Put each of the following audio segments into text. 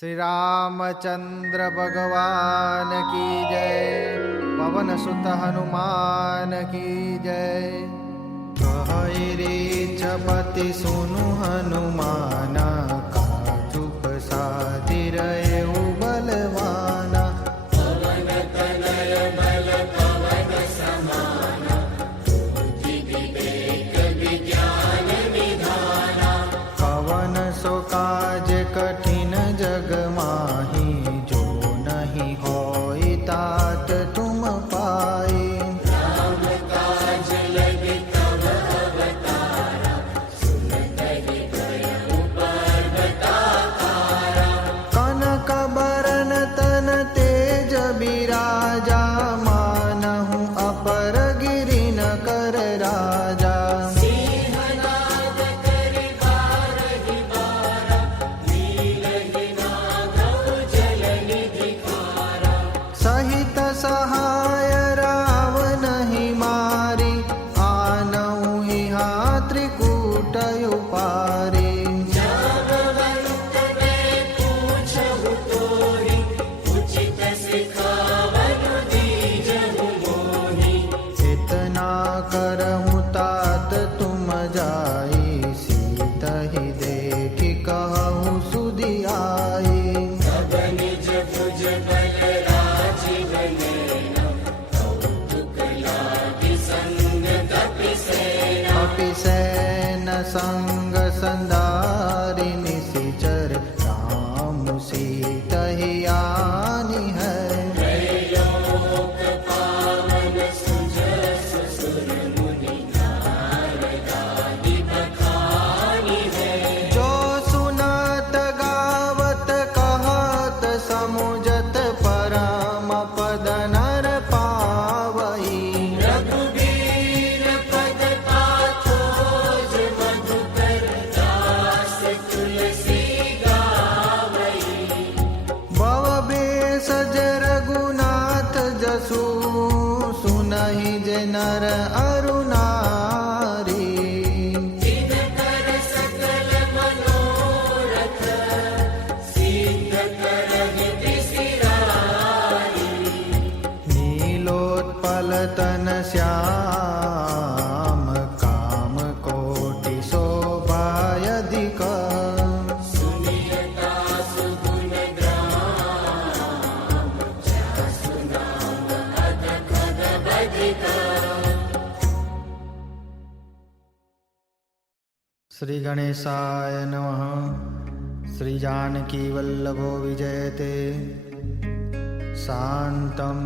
श्री रामचंद्र भगवान की जय। पवन सुत हनुमान की जय। कहरे चपति सुनु हनुमाना, काचुप सातिर बलवाना। पवन तनय बल पवन समाना, बुद्धि विवेक विज्ञान निधाना। कवन सो काज कठिन जग माही, जो नहीं होई तात तुम पाई। राम काज लगी तब अवतारा, सुनत हृदय पर्वताकारा। कनक बरन तन तेज बिराजा, मानहु अपर गिरि न कर राजा। सिंहनाद करि बारहि बारा, नीलहि नागौ जलनिधि खारा। सहित सहाय रावणहि मारी, आनहु इहा त्रिकूट उपारी। जामवंत मैं पूछहु तोहि, उचित सिखावनु दीजहु मोहि। इतना करहु तात तुम जाई, सीतहि देखि कहु सुधियाई। तब निज भुज बल राजीव नयना, कौतुक लागी संग कपि सेना। कपि सैन संग संधारि, निशिचर राम सीतहि आनि है। त्रैलोक पावन सुजस सुर मुनि, नारदादि बखानी है। जो सुनत गावत कहत, समुझत परम पद नर पावई। रघुबीर पद पाथोज, मधुकर दास तुलसी गावई। भव भेषज रघुनाथ जसु, सुनहि जे नर अरु नारी। जिनकर सकल मनोरथ, सिद्ध करहि बिसराई। नीलोत्पल तन श्याम, काम कोटि शोभायधिक। सुनियता सुगुण ग्राम, जासु नाम अधक अधबधिक। श्री गणेशाय नमः। श्री जानकी वल्लभो विजयते। शान्तं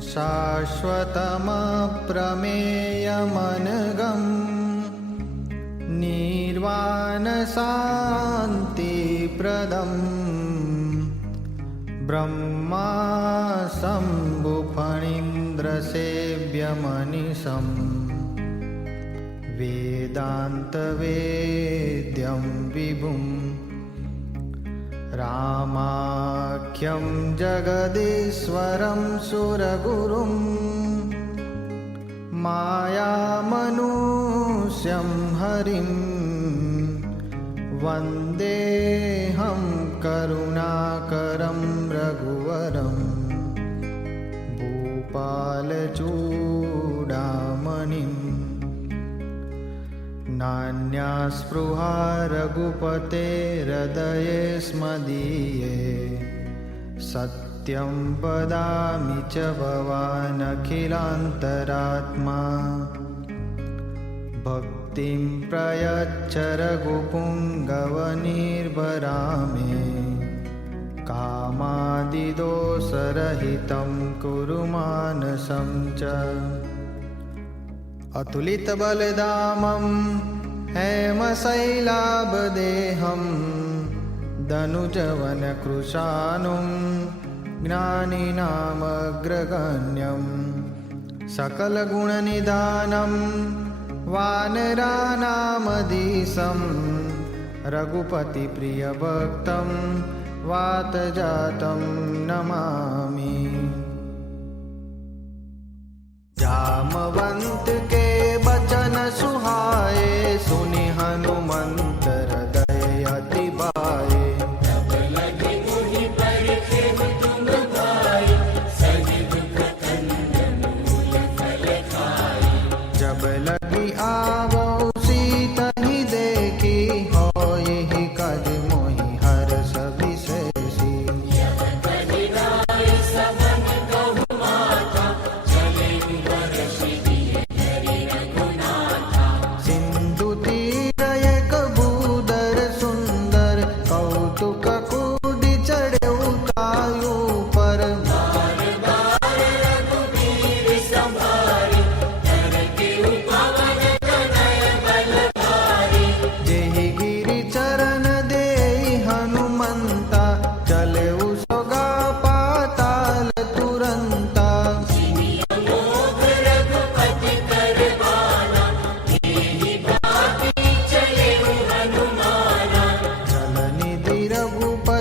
शाश्वतमप्रमेयमनघं, निर्वाणशान्तिप्रदं। ब्रह्मा शम्भुफणीन्द्रसेव्यमनिशम्, वेदान्तवेद्यं विभुम्। रामाख्यं जगदीश्वरं सुरगुरुं, मायामनुष्यं हरिं। वन्देऽहं करुणाकरं रघुवरं, भूपालचूडामणिम्। नान्या स्पृहा रघुपतेर्हृदये स्मदीये, सत्यं वदामि च भवान् अखिलान्तरात्मा। भक्तिं प्रयच्छ रघुपुङ्गवनिर्भरामे, कामादिदोषरहितं कुरु मानसं च। अतुलित बलधामं हेमशैलाभदेहं, दनुजवनकृशानुं ज्ञानिनामग्रगण्यं। सकलगुणनिधानं वानराणामधीशं, रघुपतिप्रियभक्तं वातजातं नमामि। जामवंत के बचन सुहाए, सुनि हनुमंत हृदय अति भाए। तब लगी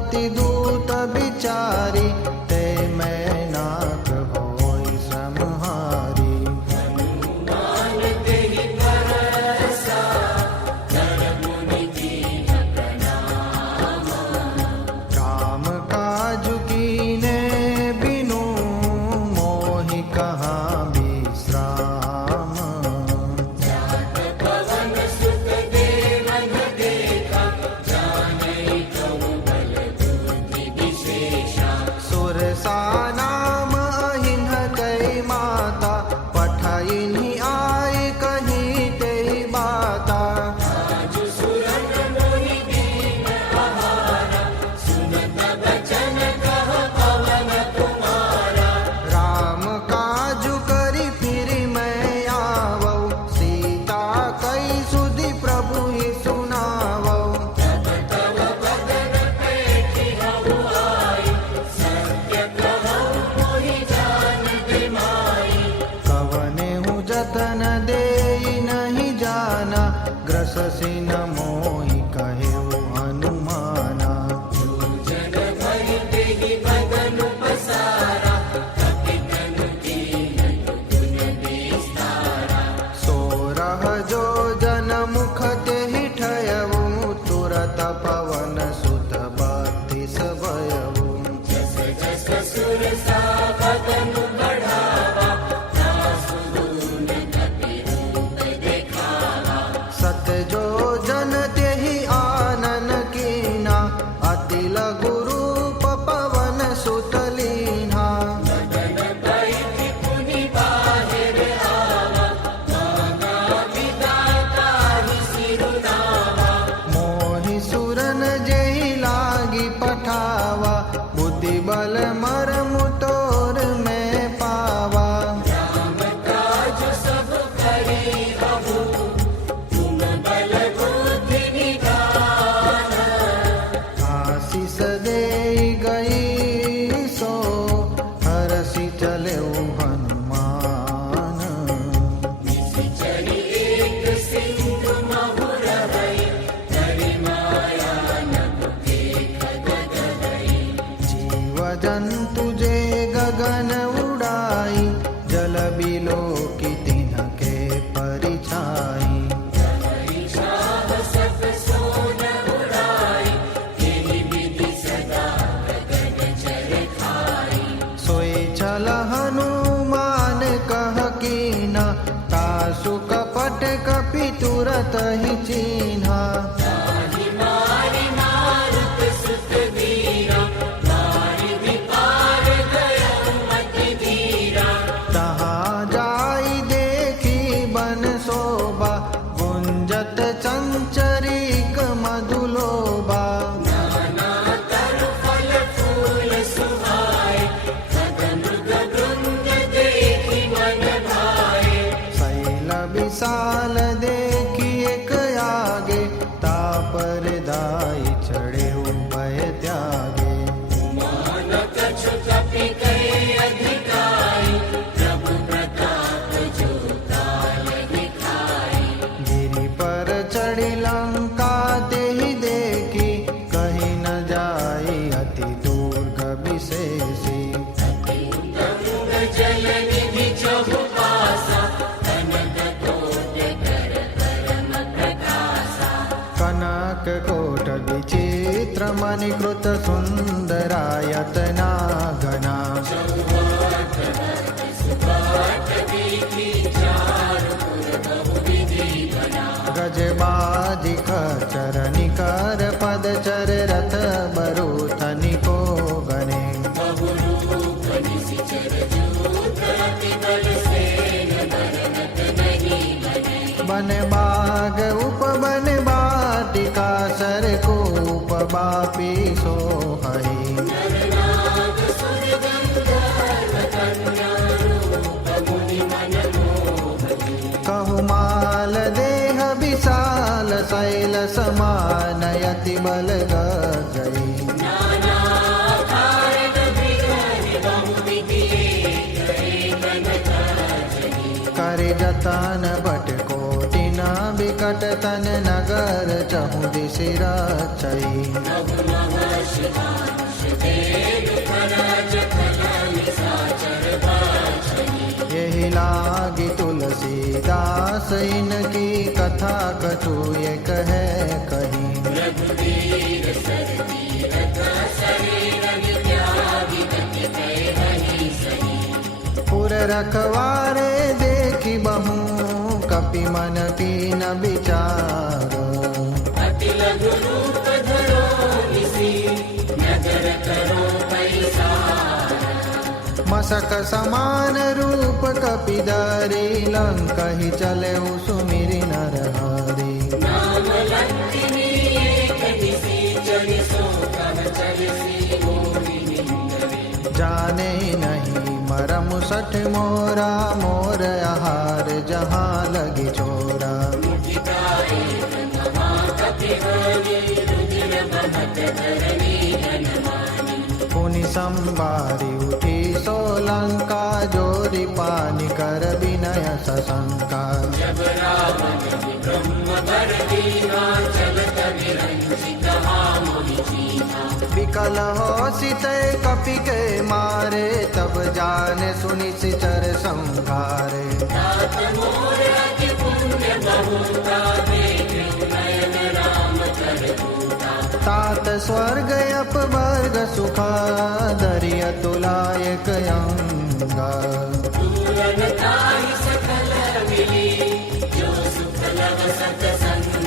पति दूत बिचारी, ते मैं नाक होई समहारी। हनुमान तेहि परसा, नर मुनि दीन प्रणाम। राम काज कीने बिनु, मोहि कहाँ विश्राम। जात पवन सुत देवन देखा, जानै कहु बल बुद्धि विशेषा। सुरसा नाम अहिन कई माता, पठाइनि आय कहीं ते बाता। आज सुरन मोहि दीन आहारा, सुनत बचन कह पवन कुमारा। राम काज करी फिर मैं आवऊ, सीता कई सुधि प्रभु ही सुनावऊ। तब तब बदन पेठी हऊ आई, सत्य कहऊ मोहि जान बिमाई। कवने हूँ जतन दे नहीं जाना, ग्रससि न मोहि कहेउ हनुमाना। जन भरि तेहि बदन पसारा, कपितनु कीन गुण विस्तारा। सोरह जो जन मुख तेहि ठयऊ, तुरत पवन सुत बत्तीस भयऊ। जस जस सुरसा बदन बढ़ावा, तासु दून कपि रूप देखावा। सत जो जन तेहि आनन कीना, अति लघु रूप पवन सुत लीन्हा। बदन बैठि पुनि बाहिर आवा, मांगा विदाता ही सिरुनावा। मोहि सुरन जेहि लागी पठावा, बुद्धि बल मरमु तोर में पावा। राम काज सब करी हबु, तुम बल बुद्धि निधान। आशीष दे गई सो, हरसि चलेउ हनुमान। निश्चरी एक सिंधु महुर हई, करि माया नभ देख गगहई। जीव जंतु जे गगन उड़ाई, जल बिलो की तिनके परिछाई। हरि साहसत सोन उड़ाई, तेहि विधि सदा गगन चर खाई। सोई छल हनुमान कह कीना, तासु कपट कपि तुरत ही चीन्हा। ताहि मारि मारुत सुत वीरा, मारि विपार गयउ मति धीरा। तहाँ जाई देखी बन शोभा, गुंजत चंचरीक मधुलोबा। नाना तरु फल फूल सुहाए, खग मृग वृंद देखि मन भाए। शैल विशाल देखी एक आगे, तापर दाई चढ़े भय त्यागे। मान कछु कपि कहे अधिकाई, प्रभु प्रताप जो काल दिखाई। गिरि पर चढ़ी लंका तेहि देखी, कहीं न जाई अति दुर्ग विशेषी। गंग जल निधि चहु पासा, कनक कोट कर परम प्रकाशा। कनक कोट विचित्र मणिकृत सुंदरायतना घना। सुबाट वीथि चारु पुर बहु विधि बना। गजबाजी खच्चर निकर पद चर, रथ बरूथनि को गने। बहु रूप निशिचर जूथ, अति बल सेन बरनत नहीं बने। बन बाग उपवन बाटिका, सर कूप बापी सोहई। नरनाग सुर गंधर्व कन्या, रूप मुनि मन मोहई। कहु माल देह विशाल, शैल समान यति बल गई। नाना कारण विघ्न बहु विधि, करे बन काजनी। करे जतन बट कोटि न बिक निकट तन नगर चहु दिश रचई प्रभु महर्षि दानुष वेद खरज खल निशाचर बाछई यही लागी तुलसीदास इनकी कथा कछु ये कहे कही रघुवीर सर तीरथ शरीर त्यागी गति गए हरि सही पुर रखवारे देखी बहु कपि मन कीन विचार अति लघु रूप धरो निसी नगर करो पैसार मसक समान रूप कपि धरि लंकहि चले सुमिरि नर हरि नाम लंकिनी एक निशाचर सो कह चलसी मोहि निंदरे जाने नहीं मरम सठ मोरा मोर आहार जहाँ लगी चोरा मुझिताए धमा कपि हानि रुधिर बहत धरणी धनमानी पुनि संबारी उठी सोलंका जोरी पानी कर विनय सशंका जब रावण ब्रह्म वर दीना चलत विरंचित मोहि चीना विकल हो सितय कपि के मारे तब जाने सुनि सिचर संहारे तात मोर अति पुण्य बहुता देखे नयन राम कर दूता तात स्वर्ग अपवर्ग सुखा दरिय तुलायक अंगा पूरन ताहि सकल मिली जो सुख लव सतसंग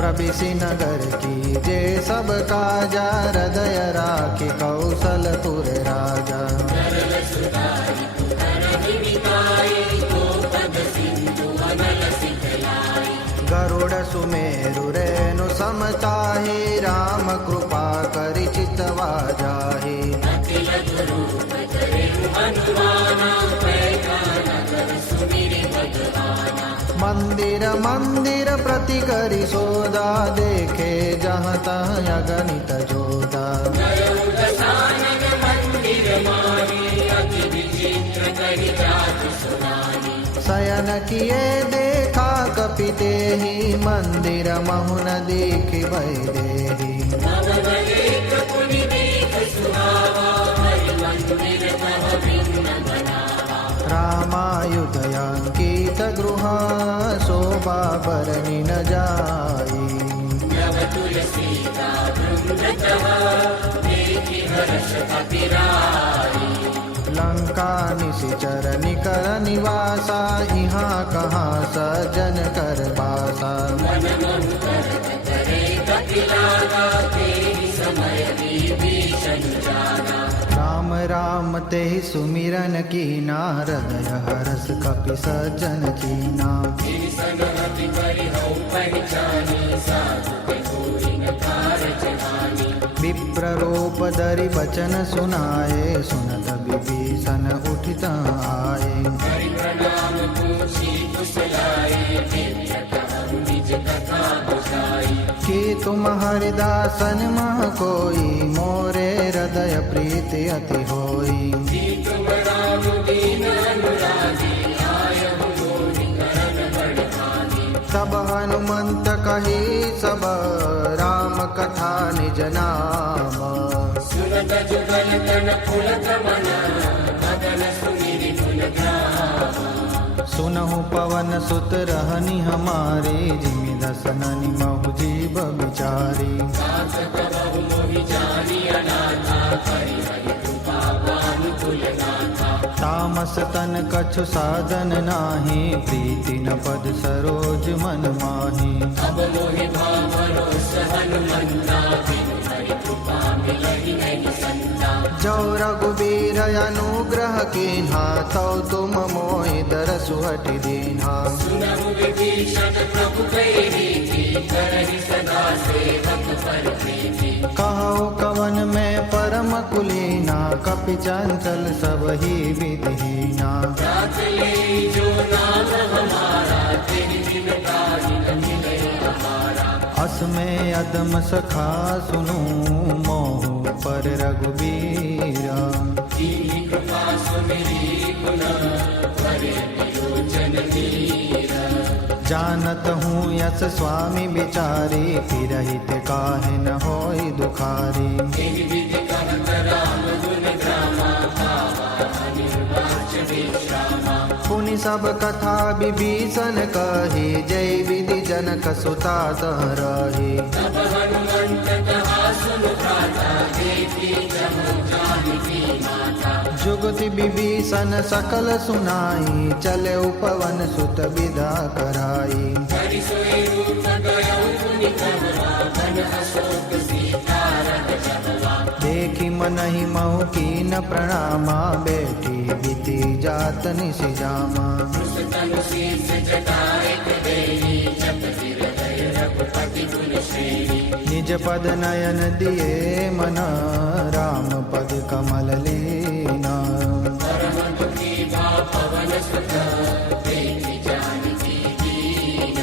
प्रविशि नगर की जे सब काजा हृदय राखी कौशलपुर राजा सरल सुधारि तुहरहि निकाये गोपद सिंधु अनल सिखलाई गरुड़ सुमेरु रेणु समताहि राम कृपा करि चितवा जाहि अति लघु रूप धरेउ हनुमाना पैठा नगर सुमिरि भगवाना मंदिर मंदिर प्रति करि सोदा देखे जहाँ तहाँ अगणित जोदा गयौ दशानन मंदिर माही अति विचित्र करि जाति सुनानी शयन किए देखा कपि तेहि मंदिर महुन देखि वैदेही भवन एक पुनि देख सुहावा हरि मंदिर कह भिन्न बनावा रामायुधयांकित गृह शोभा बरनि न जाई नव तुलसीता वृंदतः देखि हर्ष अतिराई लंका निशिचर निकर निवासा यहाँ कहाँ सज्जन कर बासा मन मनु करत करे कपि लागा तेहि समय विभीषण जागा राम राम ते सुमिरन की नारदय हरस कपि सज्जन कीना सन हति परिहौ पहचानी साधु के कोई न कारज हानि विप्र रूप धरि बचन सुनाए सुनत विभीषण उठित आए हरि प्रणाम पूछी कुशलाए दिव्य कहु निज कथा बुझाई कि तुम हरिदासन मह कोई मोरे हृदय प्रीति अति होई तुम राम दीन अनुरागी आयहु मोहि करन बड़ भानी तब हनुमंत कही सब राम कथा निज नाम सुनत जुगल तन पुलक मन मदन सुमिरि गुण गावा सुनहु पवन सुत रहनी हमारे जिमि दसननि महु जीव विचारी सास कबहु मोहि जानी अनाथा हरि हरि कृपा बानुकुल नाथा तामस तन कछु साधन नाही प्रीति न पद सरोज मन माही अब मोहि भावरो हनुमंता बिनु हरि कृपा मिलहि नहीं संता जो रघुबीर अनुग्रह कीन्हा तो तुम मोहि दरसु हटि दीन्हा सुनहु विभीषण प्रभु कहि रीति करहि सदा सेवक पर प्रीति कहो कवन में परम कुलीना कपि चंचल सब ही विधिहीना रात ले जो नाम हमारा तेरि बिन ताहि न मिले हमारा अस में अदम सखा सुनु मोहु पर रघुबीरा दीनि कृपा सुमिरि गुण करे विलोचन नीरा जानत हूँ यस स्वामी बिचारी, फिरहित काहे न होई दुखारी। एहि विधि कहत राम गुण ग्रामा, भावा अनिर्वाच विश्रामा। पुनि सब कथा विभीषण कही, जय विधि जनक सुता सह रही। तब हनुमंत कहा सुन भ्राता, देवी जमो जानकी माता। जुगति विभीषण सकल सुनाई, चले उपवन सुत विदा कराई। हरि सोई रूप गयो पुनि कहवा, वन अशोक सीता रह जहवा। देखी मनहि महु कीन प्रणामा, बैठी बीती जात निसि जामा। तनु शीर्ष जटाएक देहि, जपति हृदय रघुपति गुण श्रेणी। निज पद नयन दिए मन, राम पद कमल लीना। परम दुखी भा पवन सुत, देखि जानकी दीन।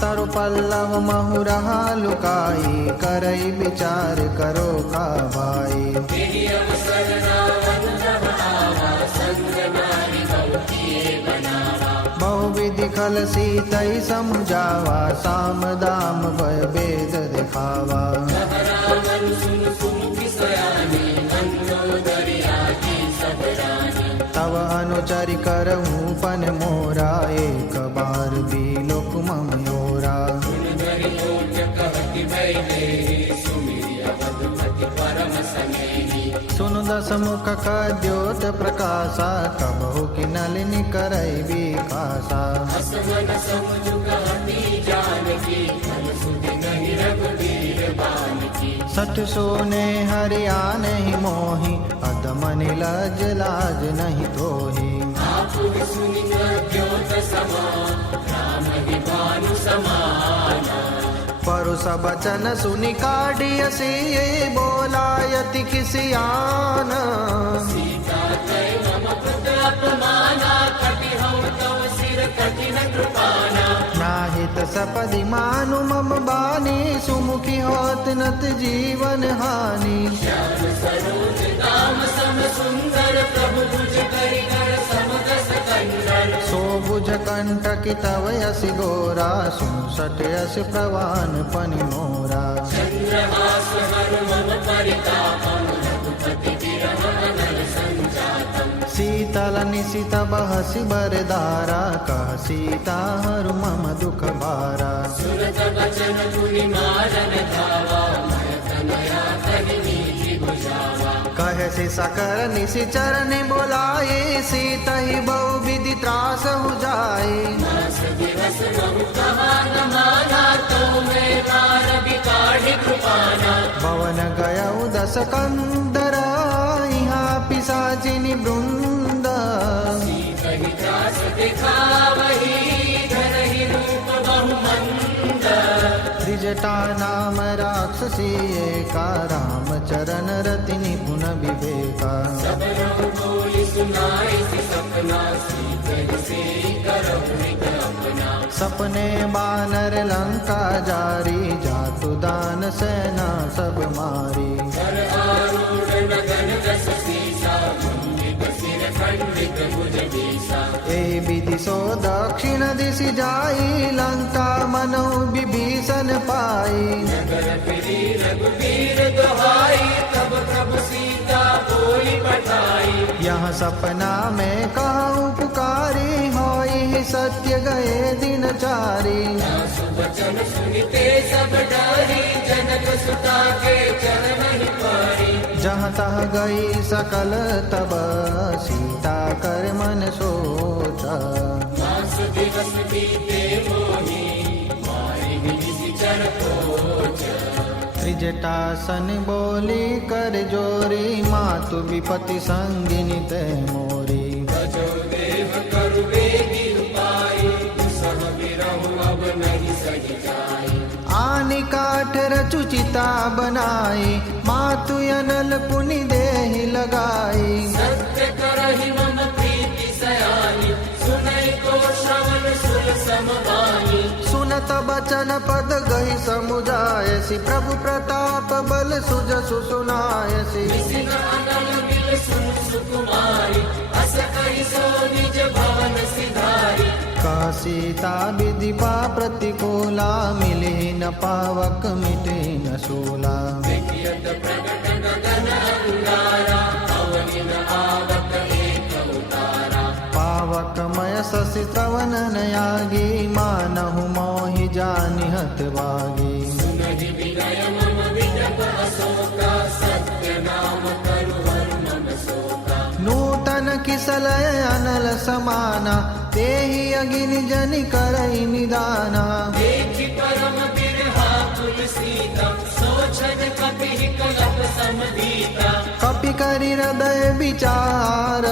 तरु पल्लव महु रहा लुकाई, करई विचार करो का भाई। तेहि अवसर रावण जब आवा, संग नारी बहु किए बनावा। बहुविधि खल सीतई समझावा, साम दाम भय भेद दिखावा। कह रावण सुन सुमुखी सयानी, मंदोदरी आदि सब रानी। तव अनुचरि करहूँ पन मोरा, एक बार भी लोक मम योरा। धरि लोट कहति भय देहि, सुमिरि अवधूत परम सनेहि। सुनु दस मुख का द्योत प्रकाशा, कबहु कि नलिनी करई विकासा। हस मन समुझ कहती जानकी, फल सुधि नहीं रघुबीर बानकी। सठ सोने हरिया नहीं मोही, अदमनि लज लाज नहीं तोही। आपु सुनि द्योत समान, राम ही भानु समाना। परुष बचन सुनि काढ़ियसि, बोलायति खिसियान। सीता कह मम पुत अपमाना, कटि हऊ तव सिर कठिन कृपाना। नाहित सपदि मानु मम बानी, सुमुखी होत नत जीवन हानि। श्याम सरोज दाम सम सुंदर, प्रभु भुज करि कर समदस कंदर। सो बुझ कंटक तव यसि गोरा, सुन सट यस प्रवान पनि मोरा। चंद्रहास हर मम परितापम, रघुपति विरह अनल संजातम। शीतल निशित बहसि बरदारा, कह सीता हरु मम दुख भारा। सुनत बचन मुनि मारन धावा, मैं तनया कहि नीति बुझावा। कहसि सकर निशि चरण बोलाए, सीतहि बहु विधि त्रास हो जाए। मास दिवस बहु कहा न माना, तो मैं मार बिकाढ़ि कृपाना। भवन गयउ दस कंदर, यहाँ पिशाचिनि वृंद। कहि त्रास दिखावही, धरहि रूप बहु मंद। त्रिजटा नाम राक्षसी एका, राम चरण रति निपुण विवेका। सब रघु बोली सुनाई सी सपना, सीकर से करहु हित अपना। सपने बानर लंका जारी, जातु दान सेना सब मारी। कर आरूढ़ नगन दस सीसा, मुंडित सिर खंडित भुज बीसा। ए विधि सो दक्षिण दिशि जाई, लंका मनो विभीषण पाई। नगर फिरी रघुबीर दुहाई, तब प्रभु सीता बोली पठाई। यह सपना में कहूँ पुकारी, होई सत्य गए दिन चारी। सुवचन सुनिते सब डरी, जनक सुता के चरण ही पारी। जहाँ तह गई सकल तब, सीता कर मन सोचा। मास दिवस बीते मोही, मारी निधि चर कोच। त्रिजटासन बोली कर जोरी, मातु विपति संगिनी ते मोरी। भजो देव करु बेगी उपाय, सह बिरहु अब नहीं सही जाई। आनि काठ रचुचिता बनाई, मातु अनल पुनि देहि लगाई। सत्य करहि मम प्रीति सयानी, सुनई को श्रवण सुर समवानी। सुनत बचन पद गहि समुझायसि, प्रभु प्रताप बल सुजसु सुनायसि। सिन अनल मिल सुन सुकुमारी, अस कहि सो निज भवन सिधारी। सीता विधिपा प्रतिकूला, मिले न पावक मिटे न शूला। विज्ञत प्रकट गगन अंगारा, अवनि न आवक एक उतारा। पावकमय शशि श्रवण नयागी, मानहु मोहि जानि हतभागी। सुनहि विनय मम विजप अशोका, सत्य नाम करु हरु मम शोका। नूतन किसलय अनल समाना, तेहि अगिनि जनि करई निदाना। देखि परम बिरहा तुलसीता, सोचन कपि कलप समदीता। कपि करि हृदय विचार,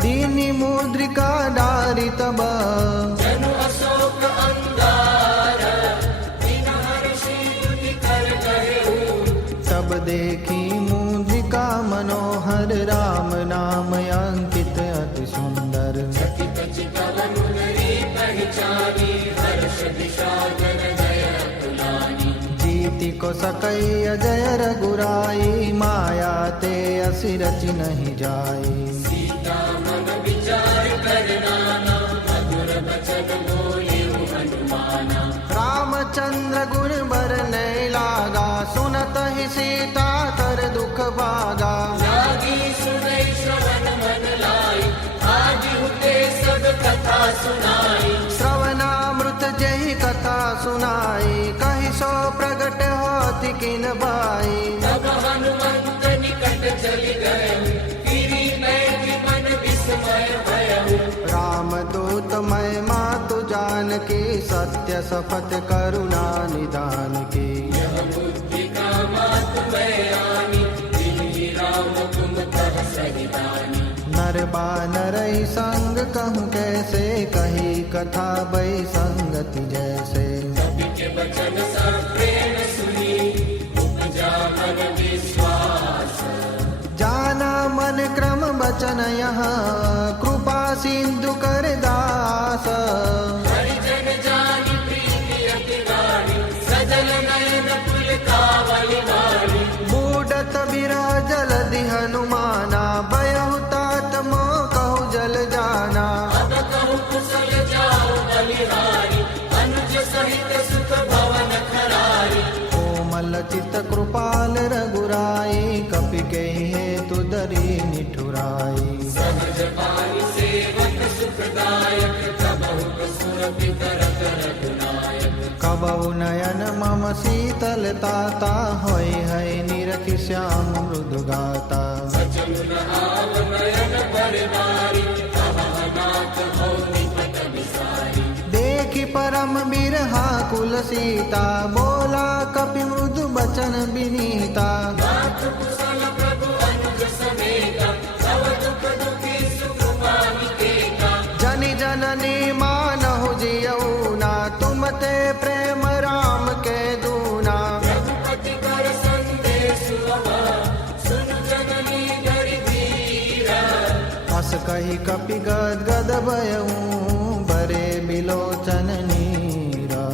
दीनि मुद्रिका डारि तब। जनु अशोक अंगार, दिन हर्षि तुति कर कहेऊ। तब देखी मुद्रिका मनोहर, राम नाम अंकित अति सुंदर। चकित चितवन नरी पहचानी, हर्ष विषादन जय अतुलानी। जीति को सकई अजय रघुराई, माया ते असि रचि नहीं जाई। सीता मन विचार कर नाना, मधुर बचन बोलियो हनुमाना। रामचंद्र गुण बरनै लागा, सुनत ही सीता कर दुख भागा। लागी सुनै श्रवण मन लाई, आज हुते सब कथा सुनाई। श्रवणामृत जहि कथा सुनाई, कहि सो प्रगट होति किन बाई। तब हनुमंत निकट चलि गए, गिरि बैठि मन विस्मय भयउ। राम दूत मैं मातु जानकी, सत्य शपथ करुणा निदान की। यह बुद्धि का मातु मैं आनी, तिन्हि राम तुम कह सहितानी। नर बानरई संग कहूँ कैसे, कही कथा बै संगति जैसे। कवि के वचन सब प्रेम सुनी, उपजा मन विश्वास। जाना मन क्रम बचन यहाँ, कृपा सिंधु कर दास। हरिजन जानि प्रीति अति गाढ़ी, सजल नयन पुलकावली वाली। बूढ़त बिरह जलधि हनुमाना, भयहु तात मोह कहु जल जाना। अब कहु कुशल जाओ बलिहारी, अनुज सहित सुख भवन खरारी। कोमल चित कृपाल रघुराई, कपि केहि हेतु डरि निठुराई। सहज पानी सेवक सुखदायक, कबहु सुरभि करत रघुनायक। कबहु नयन मम शीतलताता, होय है निरखि श्याम मृदु गाता। सचन नहाव नयन परिवारी, कबह नाथ हो निकट विसारी। देखि परम बिरहा कुल सीता, बोला कपि मृदु बचन विनीता। नाथ कुशल प्रभु अनुज समेता, तव दुख दुखी सुकृपा निकेता। जनि जननी मानहु जियऊना, तुम ते प्रेम राम के दूना। रघुपति कर संदेश अवा, सुन जननी धरि धीरा। हस कही कपि गद भयऊ, बरे बिलोचन नीरा।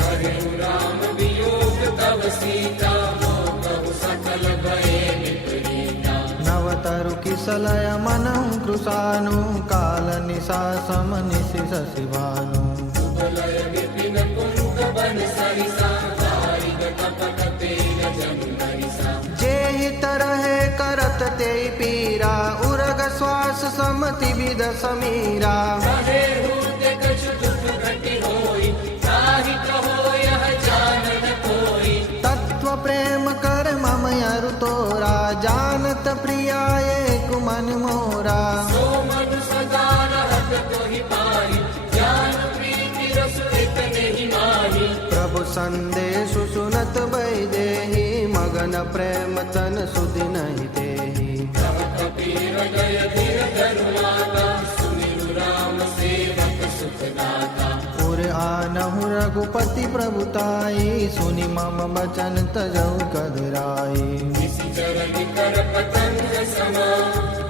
कहेउ राम वियोग तव सीता, मोह सकल भये विपरीता। नव तरु किसलय मनहु कृशानु, काल निशा सम निशि शशिभानु। सुबलय विपिन कुंद बन सरिसा, दारिद कपट तेज जनु नरिसा। जेहि तरहे करत तेहि पीरा, उरग श्वास समति विद समीरा। कहे हूते कछु दुख घटि होई, ताहि कहो यह जानन कोई। तत्व प्रेम कर मम अरु तोरा, जानत प्रिया एक मन मोरा। सो मनु सदा रहत तोहि पाहि, ज्ञान प्रीति रस एक नहीं माहि। प्रभु संदेश सुनत वैदेही, मगन प्रेम तन सुधि नहीं देही। तब कबीर गय धीर धनुमाता, सुनिरु राम सेवक सुखदाता। उर आनहु रघुपति प्रभुताई, सुनि मम बचन तजऊ कदराई। निशिचर निकर पतंग समा,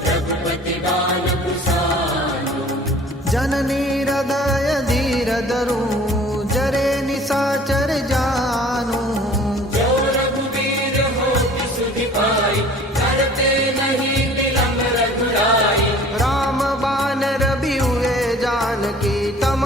रघुपति बाल कुशालो। जननी हृदय धीर धरू, जरे निशाचर जानू। जो रघुवीर होति सुधि पाई, करते नहीं विलम्ब रघुराई। राम बानर भी हुए जानकी, तम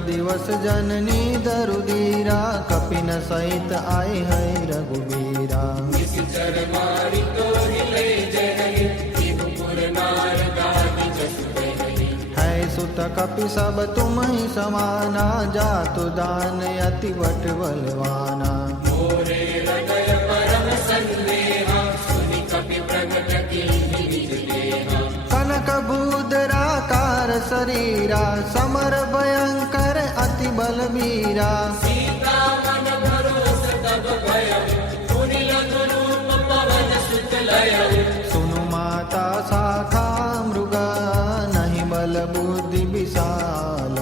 दिवस जननी दरुदीरा कपिन सहित आए है रघुबीरा। निश्चर मारी तो हिले जय त्रिपुर नारदादि जसु देहि। है सुत कपि सब तुम ही समाना जातु दान अति बट बलवाना। मोरे हृदय परम संदेहा सुनि कपि प्रगट कीन्हि निज देहा। कनक भूधराकार शरीरा समर भयंकर अति बलबीरा। सीता मन भरोस तब भयउ पुनि लघु रूप पवन सुत लयउ। सुनु माता शाखा मृगा नहीं बल बुद्धि विशाल।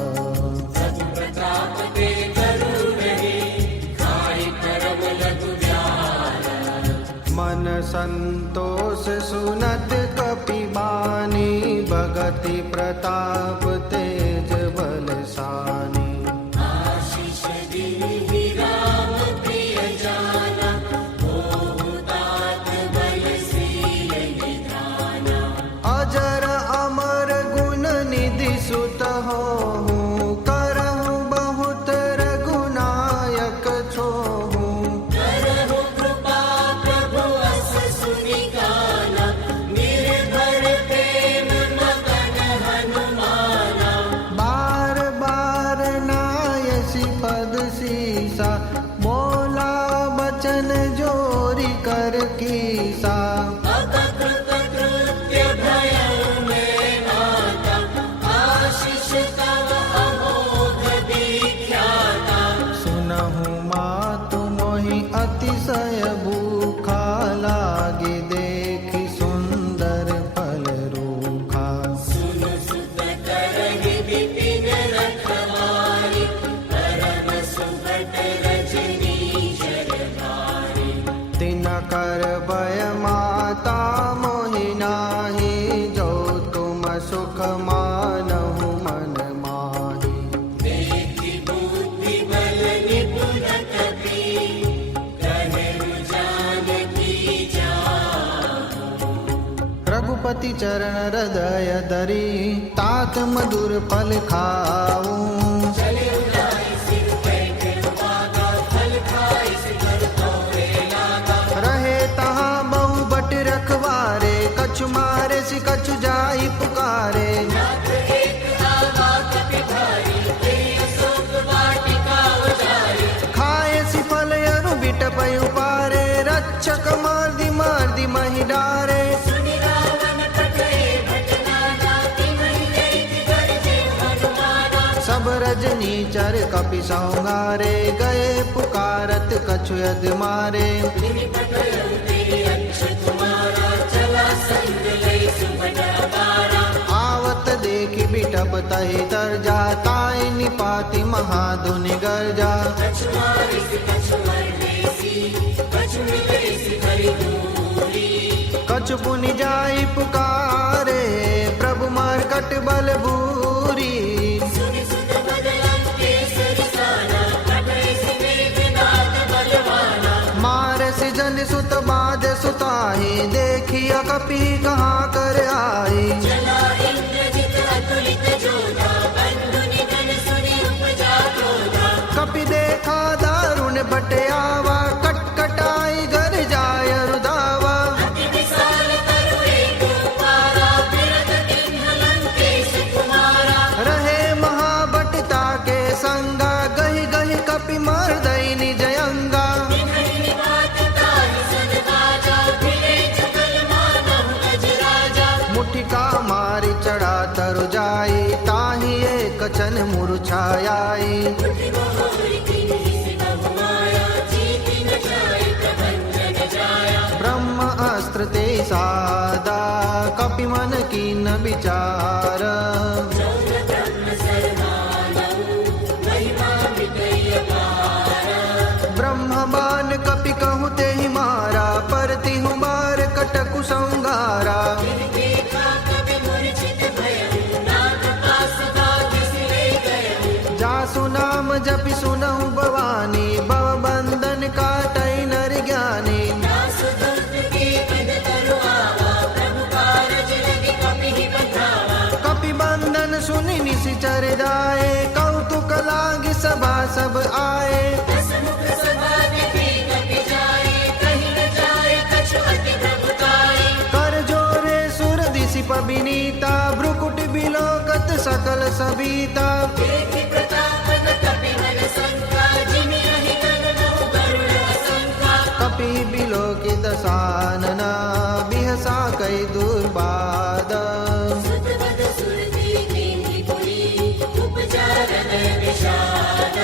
प्रभु प्रताप ते करुणहि खाई परम लघु व्याल। मन संतोष सुनत कपि बानी भगति प्रताप तेज बलशानी। आशीष दीहि राम प्रिय जाना होहु तात बल शील निधाना। अजर अमर गुण निधि सुत होहु करहु बहुत रघुनायक छोहु। करहु कृपा प्रभु अस सुनि गाना निर्भर प्रेम मगन हनुमाना। बार बार नायसी पद सीसा बोला बचन जोरी कर कीसा। अकृत कृत्य भयउ में माता आशीष तव अमोघ विख्याता। सुनहु मातु मोहि अतिशय भूखा लागे देखि सुंदर फल रूखा। सुन सुत करहि विपिन रखवारी परम सुभट रजनी शरधारी। तिन कर भय माता मोहि नाही जो तुम सुख मानहु मन माही। देखि बुद्धि बल निपुण कपि कहु जानकी जाहु। रघुपति चरण हृदय धरी तात मधुर फल खाऊं। चले उदाई सिर पैठ पागा फल खाई सिखर तोरे लागा। रहे तहाँ बहु बट रखवारे कछु मारे सि कछु जाई पुकारे। नाथ एक आवा कपि धारी तेय शोक वाटिका उजारी। खाए सि फल अरु बिट पयु पारे रक्षक मार दी महि डारे। सुनि रावण कटए भटनाना तिमहि लेति गरजे हनुमाना। सब रजनी चर कपि सौंगारे गए पुकारत कछु यद मारे। तिनि पटयउ ते अच्युत तुम्हारा चला संग लय सुबह अपारा। आवत देखि बिटप तहि तर जाताय निपाति महाधुनि गर्जा। कछु मारिस कछु मरदेसी कछु मिलेसी हरि दूरी। कछु पुनि जाई पुकारे प्रभु मरकट बल भूरी। सुनि सुत बदलन केसरी साना कटए सि मेघनाद बलवाना। मार सि जन सुत बाध सुताही देखिया कपि कहाँ कर आई। चला इंद्रजित अतुलित जोधा बंधु निधन सुनि उपजा क्रोधा। कपि देखा दारुण बट आवा कटकटाई घर जाय रुदावा। अति विशाल तरु एक उपारा बिरथ किन्ह लंकेश कुमारा। रहे महाबटता के संगा गहि गहि कपि मार दई निज अंगा। तिन्हि निवात ताहि सन बाजा फिरे जुगल मानहु अजराजा। मुठिका मारी चढ़ा तरु जाई ताहि एक चन मुरझाई। उठि बहोरि किन्हि सिनहु माया जीति न जाय प्रभंजन जाया। ब्रह्म अस्त्र ते सादा कपि मन कीन विचार। चौर ब्रह्म सरमानहु महिमा मिटय अपार। ब्रह्म बान कपि कहु तेहि मारा परति हूँ बार कटकु संगारा। फिर देखा कवि मूर्छित भयउ नाथ पास भाग्य सिरे गयउ। जासु नाम जपि सुनहु भवानी भव बंधन काटई नर ज्ञानी। दास दुष्ट के पद तरु आवा प्रभु कारज लगे कपि बंधावा। कपि बंधन सुनि निशिचर जाए कौतुक लाग सभा सब आए। दसमुख सभा देखे कपि जाए, कहीं न जाए कछु अति प्रभुताई। कर जोरे सुर दिशि पबिनीता, भ्रुकुट बिलोकत सकल सबीता। देखि प्रताप न कपि मन शंका, जिमि अहि गण बहु गरुड़ असंका। कपि बिलोकित सानन, बिहसा कई दुर्बाद। सुतवद सुरती कीन्ही पुरी, उपजा हृदय विषाद।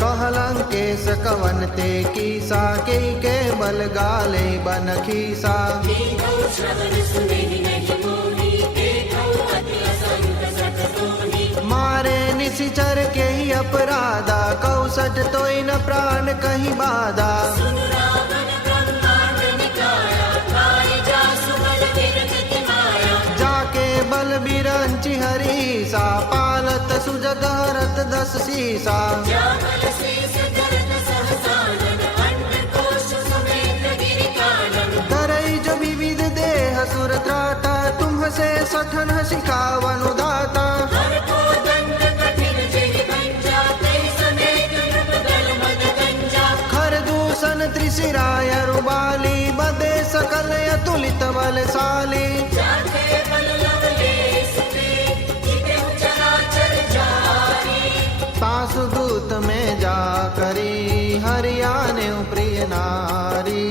कहलंकेश कवन ते कीसा, के बल गाले बन खीसा। कीन्हौ श्रवण सुनेहि नहीं मोहि, देखौ अति असंक सठ सोहि। मारे निशिचर के ही अपराधा, कौसठ तोय न प्राण कहीं बाधा। सुनु रावण ब्रह्मांड निकाया, पाए जासु बल विरजति माया। जाके बल बिरंचि हरीसा, पालत सुजग हरत दस सीसा। जामल शेष करत सहसानन, अंडकोश समेत गिरि कानन। धरई जो विविध देह सुर त्राता, तुम से सठन सिखावनु दाता। हर को दंड कठिन जेहि भंजा, तेहि समेत नृप दल मद गंजा। खर दूषण त्रिशिराय रुबाली, बदे सकल अतुलित बलशाली। जाते बल लवलेश ते, जितेहु चराचर जारी। सासुदूत में जा करी, हरियाने प्रिय नारी।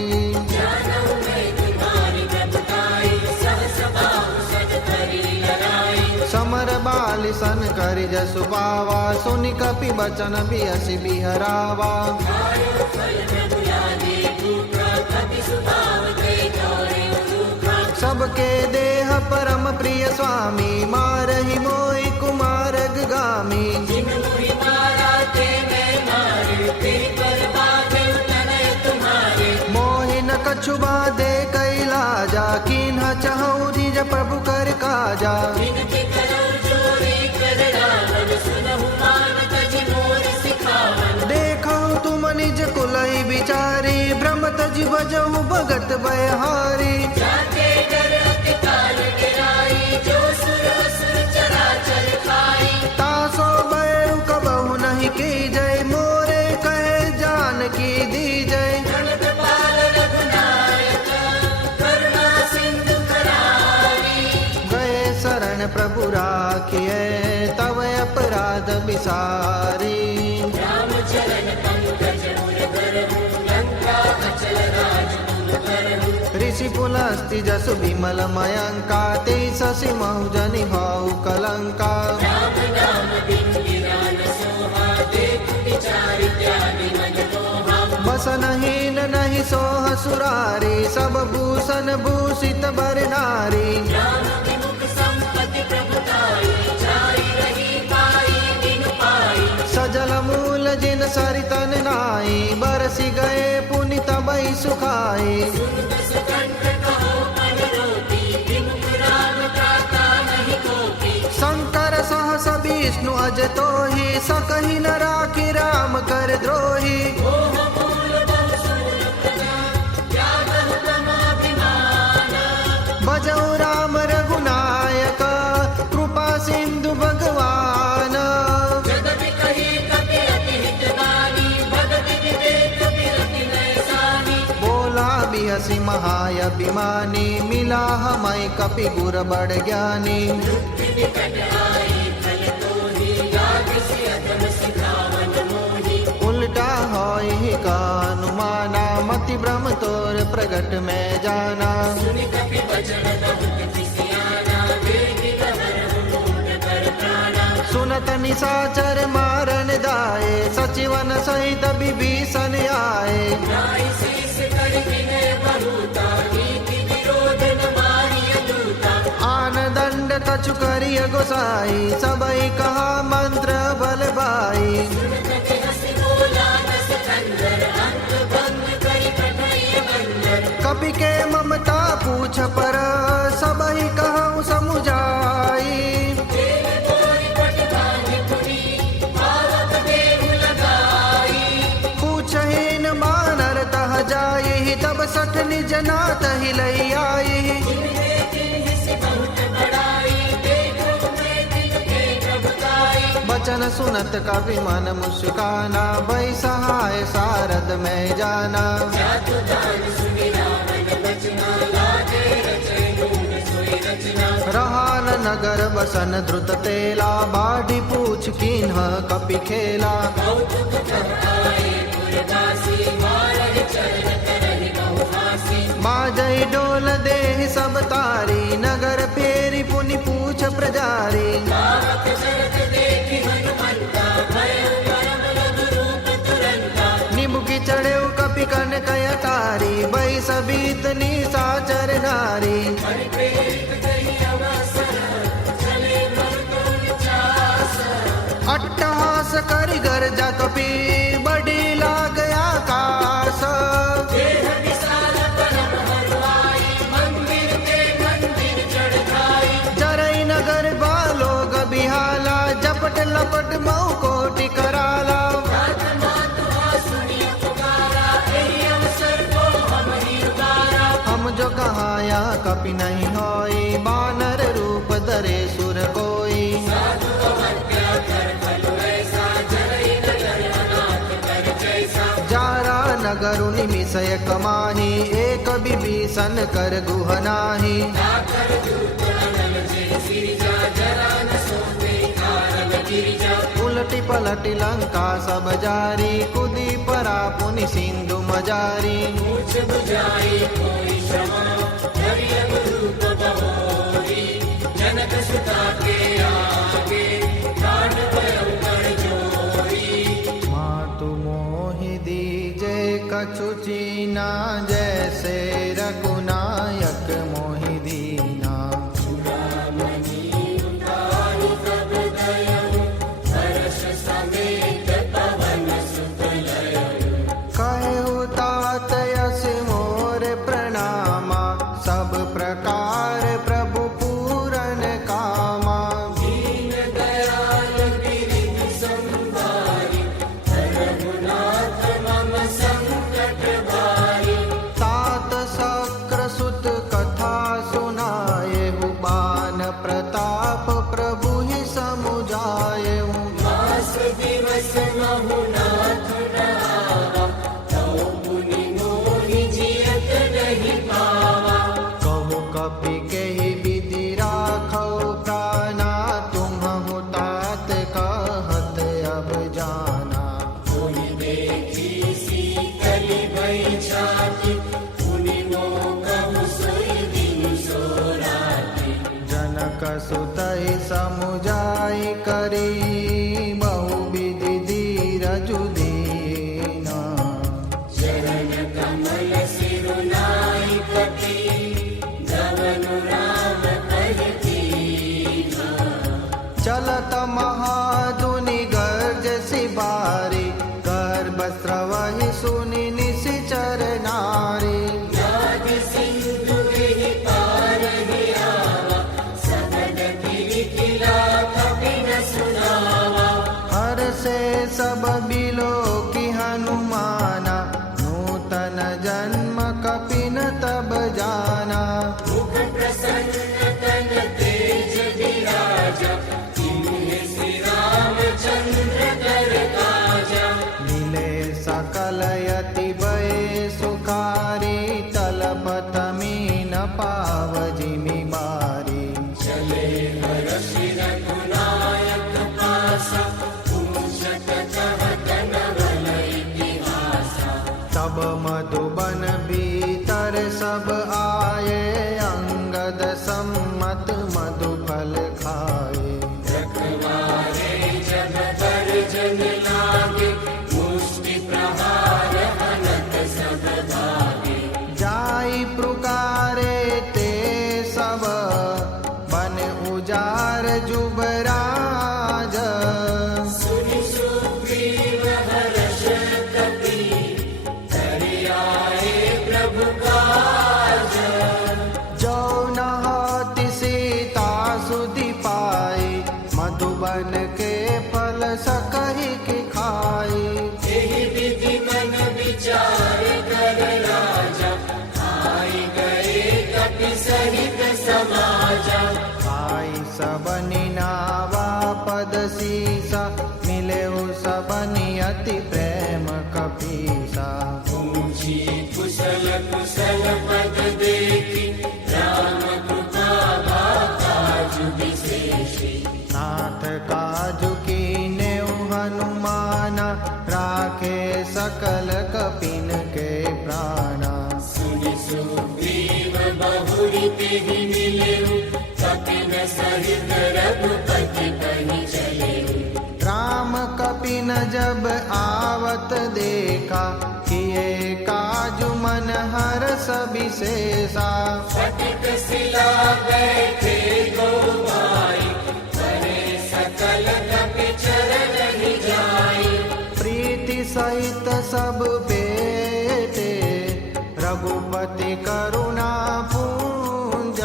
जानहु मैं तुम्हारी प्रभुताई, सहस बाहु सद धरि लड़ाई। समर बाल सन करि जसु पावा, सुनि कपि बचन बियसि बिहरावा। आयो फल प्रभु यादे भूखा, कपि सुभाव ते गौरे रूखा। सबके देह परम प्रिय स्वामी, मारहि मोहि कुमार गामी। जिन मुहि मारा ते मैं मारे, ते पर बाधे तनय तुम्हारे। मोहि न कछु बाधे कैलाजा, कीन्ह चहु निज प्रभु कर काजा। विनति करो जोरी कर रावण, सुनहु मान तजि मोर सिखावन। देखो तुम निज कुलहि विचारी, भ्रम तजि बजहु भगत बयहारी। जाते डर अति काल गिराई, जो सुर असुर चराचर खाई। तासो बैरु कबहु नहीं की जय, मोरे कहे जानकी दी जय। प्रणत पाल रघुनायक, करुणा सिंधु करारी। गए शरण प्रभु राखिए, तव अपराध बिसारी। रामचरण पंकज मुर धरहु, लंका अचल राज तुम करहु। ऋषि पुलस्ति जसु विमल मयंका, ते शशि महु जनि हऊ कलंका। राम नाम बिन गिरा न सोहा, देखु विचारि त्यागि मन मोहा। बसनहीन नहीं सोह सुरारी, सब भूषण भूषित बर नारी। राम विमुख संपत्ति प्रभुताई, जाई रही पाई बिनु पाई। सजल मूल जिन सरितन नाई, बरसि गए पुनि तबई सुखाई। सुन दस कंठ कहो मन रोती, विमुख राम त्राता नहीं कोपी। शंकर सहस विष्णु अज तोहि, सकहि न राखि राम कर द्रोही। मोह मूल बहु सूर प्रजा, त्यागहु ब्रह्माभिमान। भजऊ राम रघुनायक, कृपा सिंधु भगवान। जगति कही कपि अति हित बानी, भगति विवेक विरति नय सानी। बोला बिहसि महाअभिमानी, मिला हमै कपि गुर बड़ ज्ञानी। मुक्ति निकट आई फल तोहि, लागसि अधम सिखावन मोहि। उल्टा होई का अनुमाना, मति भ्रम तोर प्रगट में जाना। सुनि कपि वचन बहुत सियाना, देखि गहरहु मूढ़ पर प्राणा। सुनत निशाचर मारन दाए, सचिवन सहित विभीषण आए। नाई शीस कर विनय बहुता, नीति विरोध न मारिय दूता। आन दंड कछु करिय गोसाई, सबई कहा मंत्र बल भाई। सुनत हंसि बोला दस कंधर, अंग भंग करि कटैय बंदर। कपि के ममता पूछ पर, सबई कहु समुझाई। देव तोरि पट बाँधि पुनि, पावक देहु लगाई। पूछहीन बानर तह जाई, तब सठ निज नाथ ही लई आई। जिन्हें तिन्हि सि बहुत बड़ाई, देखो मैं तिनके प्रभुताई। वचन सुनत कवि मन मुस्काना, भई सहाय सारद में जाना। जातु दान सुनि रावण बचना, लागे रचै ढूंढ सोई रचना। रहा न नगर बसन द्रुत तेला, बाढ़ी पूछ कीन्ह कपि खेला। कौतुक कह आए पुरवासी, मारहि चरण करहि बहु हासी। बाजई डोल देहि सब तारी, नगर फेरी पुनि पूछ प्रजारी। पावक चरत देखि हनुमंता, भयउ परम लघु रूप तुरंता। निमुखी चढ़े कपि कन कयकारी, भई सबीत निशाचर नारी। हरि प्रेरित कहि अवसर, चले मरुतोल चास। अट्टहास करि गर्जा कपि, बड़ी लाग आकाश। देह विशाल परम हरुआई, मंदिर ते मंदिर चढ़ खाई। जरई नगर बालोग बिहाला, झपट लपट मऊ कोटि कराला। जात मातु आसुनी पुकारा, एहि अवसर को हम ही उबारा। हम जो कहाया कपि नहीं होई, बानर रूप धरे सुर कोई। साधु अवज्ञा कर फल ऐसा, जरई नगर अनाथ कर जैसा। जारा नगरु निमिषय कमाही, एक विभीषण कर गुह नाही। आकर दूत अनल जे सिरजा, जरा न सोते कारण गिरिजा। उलटी पलटी लंका सब जारी, कुदी परा पुनि सिंधु मजारी। मूछ बुझाई कोई श्रमा, धरि अब रूप बहोरी। जनक सुता के आगे, कांड भयउ कर जोरी। मातु मोहि दीजे कछु चीना, जैसे रघुनायक मोहि दीना। चूड़ामणि उतारी तब दयउ, हर्ष समेत पवन सुत लयउ। कहु तात यस मोर प्रणामा, सब प्रकार प्रभु पूरन कामा। दीन दयाल गिरिधि संभारी, रघुनाथ मम संकट भारी। तात शक्र सुत कथा सुनाएहु, बान प्रताप प्रभु ही समुझाएहु। मास दिवस महु नाथ नहावा, तौ पुनि मोहि जियत नहीं पावा। कहु कपि केहि विधि राखौ प्राणा, तुम्हु तात कहत अब जाना। पुनि देखी सीतली भई छाती, पुनि मोह कहु सोई दिन सो राती। जनक सुतहि समुझाई करी, बहु विधि धीरजु दीना। चरण कमल सिरु नाई कपि, गवनु राम कहि दीना। चलत महाधुनि गर्ज सिबारी, गर्भ स्रवहि सुनि निशिचर नारी। नादि सिंधु एहि पार ही आवा, सबद गिरि किला कपि न सुनावा। हर से सब बिलो की हनुमाना, नूतन जन्म कपि न तब जाना। मुख प्रसन्न तन तेज विराजा, तिन्हि श्री रामचंद्र कर काजा। मिले सकल यति भय सुखारी, तलपत मीन पाव जिमि बारी। चले हरषि रघुनायक पासा, पूछत कहत नवल इतिहासा। तब मधुबन भीतर सब आए, अंगद सम्मत मधुफल खाए। रखवारे जब दर्जन लागे, मुष्टि प्रहार हनत सब भागे। जाई पुकारे ते सब, बन उजार जुबराज। सुनि सुग्रीव हर्ष कपि, धरि आए प्रभु काज। जो नहाति सीता सुधि पाई, मधुबन के फल सकहि की खाई। एहि विधि मन विचार कर राजा, आई गए कपि सहित समाजा। आई सब निनावा पद सीसा, मिले सबनि अति प्रेम कपीसा। पूछी कुशल कुशल पद देखी, राम कृपा काजु विशेषी। नाथ काजु कीन्यु हनुमाना, राखे सकल कपिन के प्राणा। सुनि सुग्रीव बहुरी तेहि मिलेउ, कपिन सहित रघुपति पहि चलेउ। राम कपिन जब आवत देखा, किए काजु मन हर्ष विशेषा। फटिक सिला बैठे गो भाई, करे सकल कपि चरण ही जाई। प्रीति सहित सब बेटे, रघुपति करुणा पूंज।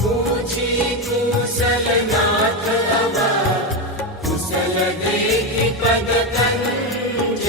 पूछी कुशल नाथ अवा, कुशल देखि पद कंज।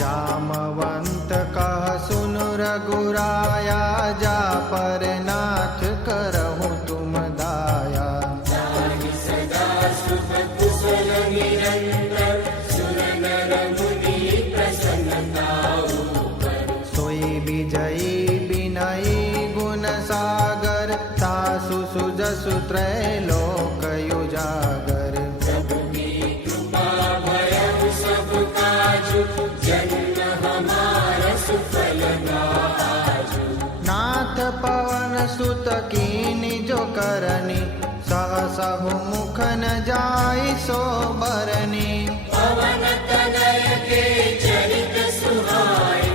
जामवंत कह सुनु रघुराया, जा पर नाथ करहु तुम दाया। ताहि सदा सुख कुशल निरंतर, सुर नर मुनि प्रसन्नताउ कर। सोई विजयी विनयी गुण सागर, तासु सुजसु त्रैलोक उजागर। प्रभु की कृपा भयउ सब काजु, जन्म हमारा सुफल आजु। नाथ पवन सुत कीनि जो करनी, सहसहु मुख न जाई सो बरनी। पवन तनय के चरित सुहाए,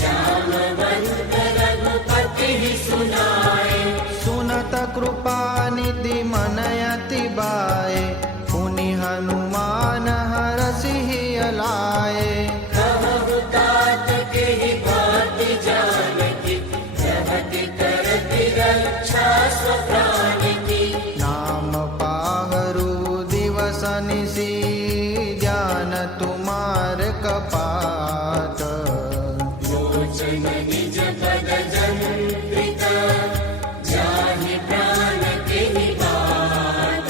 जामवंत रघुपति ही सुनाए। सुनत कृपा निधि मन अति बाए, पुनि हनुमान हरषि अलाए। कहु तात के ही बात जानकी, रहति करति रक्षा स्वप्राण की। नाम पाहरु दिवस निसी, ज्ञान तुम्हार कपाट। लोचन निज पद जंत्रित, जाहि प्राण के निवात।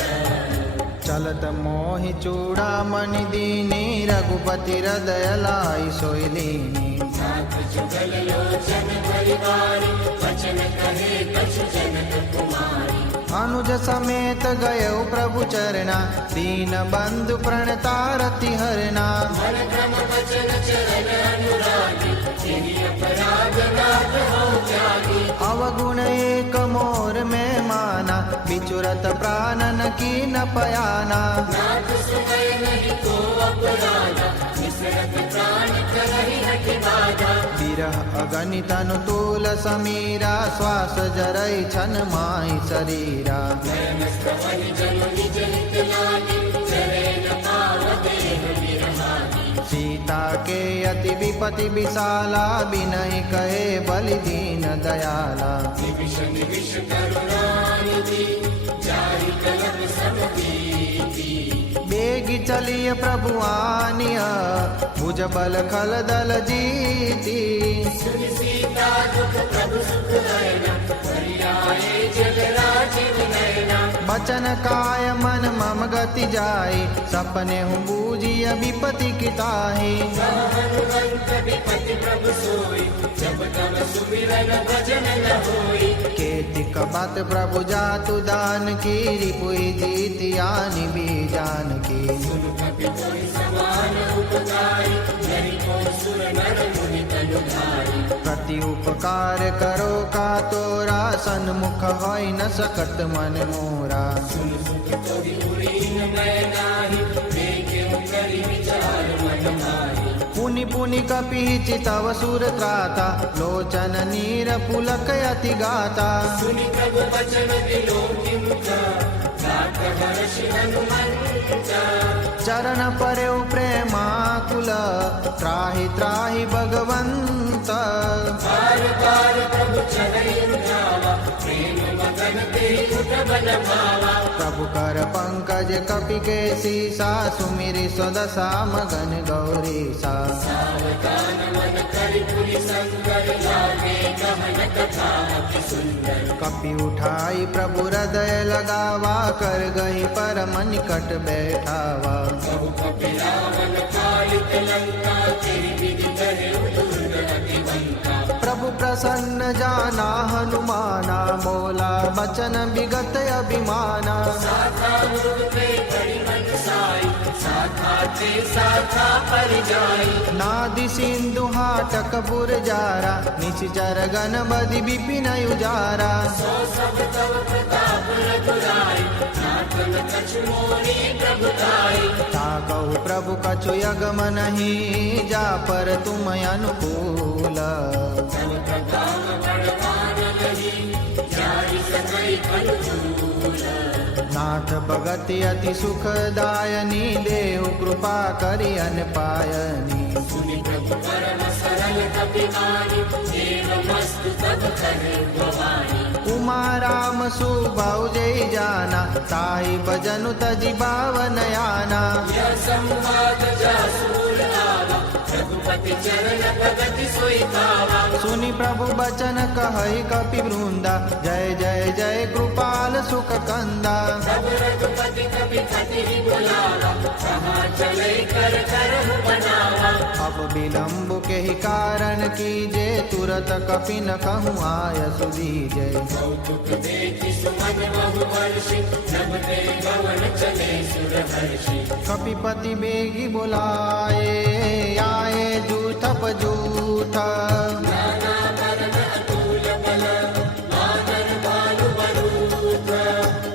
चलत मोहि चूड़ामणि दीनी, रघुपति हृदय लाई सोई लीनी। नाथ जुगल लोचन परिवारी, वचन कहे कछु जनक कुमारी। अनुज समेत गयउ प्रभु चरना, दीन बंधु प्रणतारति हरना। मन क्रम वचन चरण अनुरागी, तेहि अपराध नाथ हो जागी। अवगुण एक मोर में माना, बिचुरत प्राणन की न पयाना। नाथ सुनय नहीं को अपराधा, विसरत प्राण करहि हठि बाधा। विरह अगणित अनुतूल समीरा, श्वास जरई छन माहि शरीरा। नयन स्तवहि जनु निज हित लागी, चरे न पाव देह बिरहागी। सीता के अति विपति विशाला, बिनहि कहे बलि दीन दयाला। विभीषण विष करुणानिधि, जाहि कलप सब बीती। बेगी चलिय प्रभु आनिया, भुज बल खल दल जीती। सुनि सीता दुख प्रभु सुख लयना, परियाए जग राजीव नयना। बचन काय मन मम गति जाई, सपने हूँ बूझिय विपति किताही। हनुमंत विपति प्रभु सोई, जब तब सुमिरन भजन न होई। केतिक बात प्रभु जातु दान की, रिपुहि जीति आनि भी जान की। सुनु कपि कोई समान उपकारी, जरि को सुर नर मुनि तनु धारी। प्रति उपकार करो का तोरा, सन्मुख होई न सकत मन मोरा। सुन सुख तोहि उरीन मैं नाही, देखे करि विचार मन माही। पुनि पुनि कपि चितव सुर त्राता, लोचन नीर पुलक अति गाता। सुनि प्रभु वचन विलोकि मुख, लाख हर्षि हनुमंत। चरण परेउ प्रेमाकुल, त्राहि त्राहि भगवंत। बार बार प्रभु चरण जावा, प्रेम मगन ते उठ बन भावा प्रभु कर पंकज कपि के सीसा सुमिरि स्वदशा मगन गौरी सा सावधान मन कर पुरि संकर लागे गहन कथा अति सुंदर कपि उठाई प्रभु हृदय लगावा कर गई परम निकट बैठावा सब कपि रावण कालिक लंका तेरी विधि करे दुर्ग अतिवंता प्रभु प्रसन्न जाना हनुमाना मोला बचन विगत अभिमाना साथा मुग पे करी मन साई साथा ते साथा पर जाई नादि सिंधु हाटक बुरजारा निश्चर गण बदि विपिन उजारा सो सब तव प्रताप रघुराई नाथन कछु मोरी प्रभुताई ताकहु प्रभु कछु यगम नहीं जा पर तुम अनुकूल सब प्रभाव बड़वान लही जाई सकई अनुकूल नाथ भगति अति सुखदायनी देव कृपा करि अन पायनी सुनि प्रभु परम सरल कपिवाणी देव मस्तु तब करे भवानी उमा राम सुभाउ जय जाना ताहि भजनु तजि बावन याना यह संवाद जासूर आवा रघुपति चरण भगति सोई पावा सुनि प्रभु बचन कहई कपि वृंदा जय जय जय कृपाल सुख कंदा सब रघुपति कपि खति बुलावा कहाँ चले कर करहु बनावा अब विलम्ब के ही कारण कीजे तुरत कपि न कहूँ आय सुदीजे कौतुक देखि सुमन बहु वर्षि नभ ते गवन चले सुर हर्षि कपिपति बेगी बुलाए आए जूथप जूथ नाना वरन अतुल बल वानर बालु बरूथ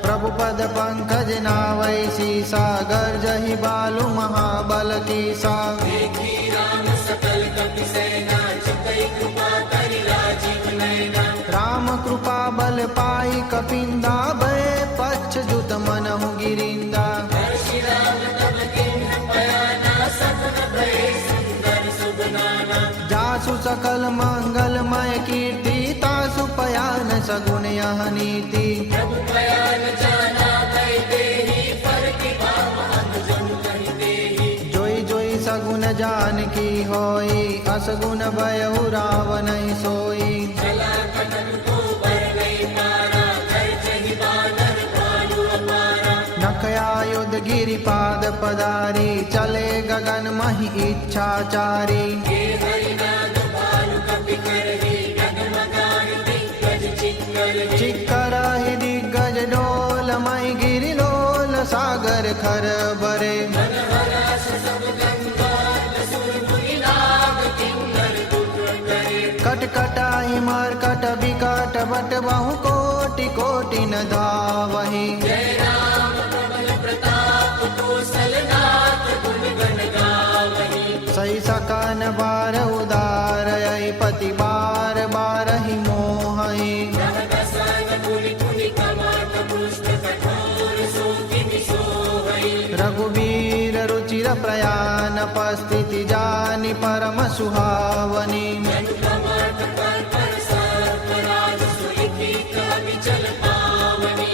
प्रभु पद पंकज नावै सीसा गर्जहि बालु महाबल कीसा देखी राम सकल कपि सेना चितई कृपा करि राजीव नैना राम कृपा बल पाई कपिंदा भय पच्छ जुत मनहु गिरिंदा हर्षि राम तब किन्ह पयाना सपन भये सुंदर सुगनाना जासु सकल मंगलमय कीर्ति तासु पयान सगुन यह नीति प्रभु पयान जाना भय देहि पर कृपा महान जन कहि देहि जोई जोई सगुन जान की होई असगुन भयउ रावण सोई चला कटन को बर गई पारा घर चहि बानर भालु अपारा नखया युध गिरिपाद पदारी चले गगन महि इच्छाचारी हे हरिनाद भालु कपि करहि डगमगाहि दिग्गज चिक्कर चिक्कर ही दिग्गज डोल मई गिरि लोल सागर खर बरे मन हरास सब गंगाल सुर मुनि नाग किन्नर दुर्ग करे कटकटाहि मरकट विकट बट बहु कोटि कोटि न धावहि जय राम प्रबल प्रताप कौशलनाथ गुण गण गावहि सही सकन बार उदार पति बार बार ही मोहि रहदसन पुनि पुनि कमाट पुष्ट कठोर शोकिनि सोहै रघुवीर रुचिर प्रयाण पस्थिति जानि परम सुहावनी जनु कमाट पर पर सर्प राज सुलिखि कवि चल पावनि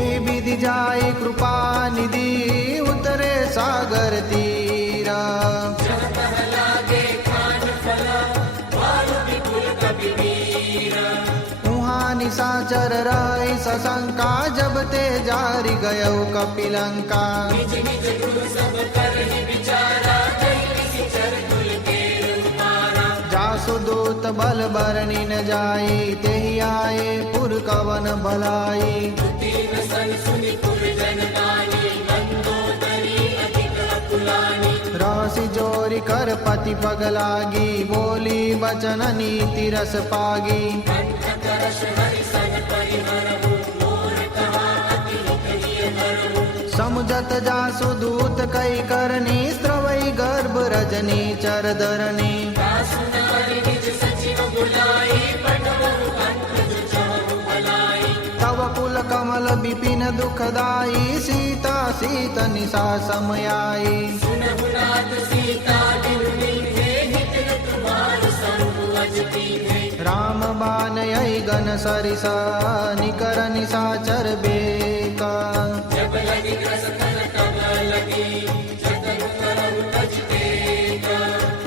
ए विधि जाय कृपा निधि उतरे सागर तीरा जह तह लागे खान फला भालु विपुल कपि वीरा उहाँ निशाचर रही सशंका जब ते जारी गयो कपिलंका निज निज गुरु सब करहि विचारा जय किसी चर कुल के रूपारा जासु दूत बल बरनी न जाई तेहि आए पुर कवन भलाई तीन सन सुनि पुर जन गानी मंदोदरी अधिक अकुलानी राशि जोरी कर पति पग लागी बोली बचन नीति रस पागी कंठ करश हरि सन परिहरहु मोर कहा अति मुखिय हरहु समुझत जासु दूत कई करनी स्त्रवई गर्भ रजनी चर धरनी दासु नारी निज सचिव बुलाई पठवहु पंकज चहु भलाई तव कुल कमल विपिन दुखदाई सीता सीत निशा समयाई सुनहु नाथ सीता बिनु मीठे हित तुम्हार संग अजती है राम बान यही गन सरिसा निकर निशाचर बेका जब लगी ग्रस थल तब लगी जतन करहु तज टेका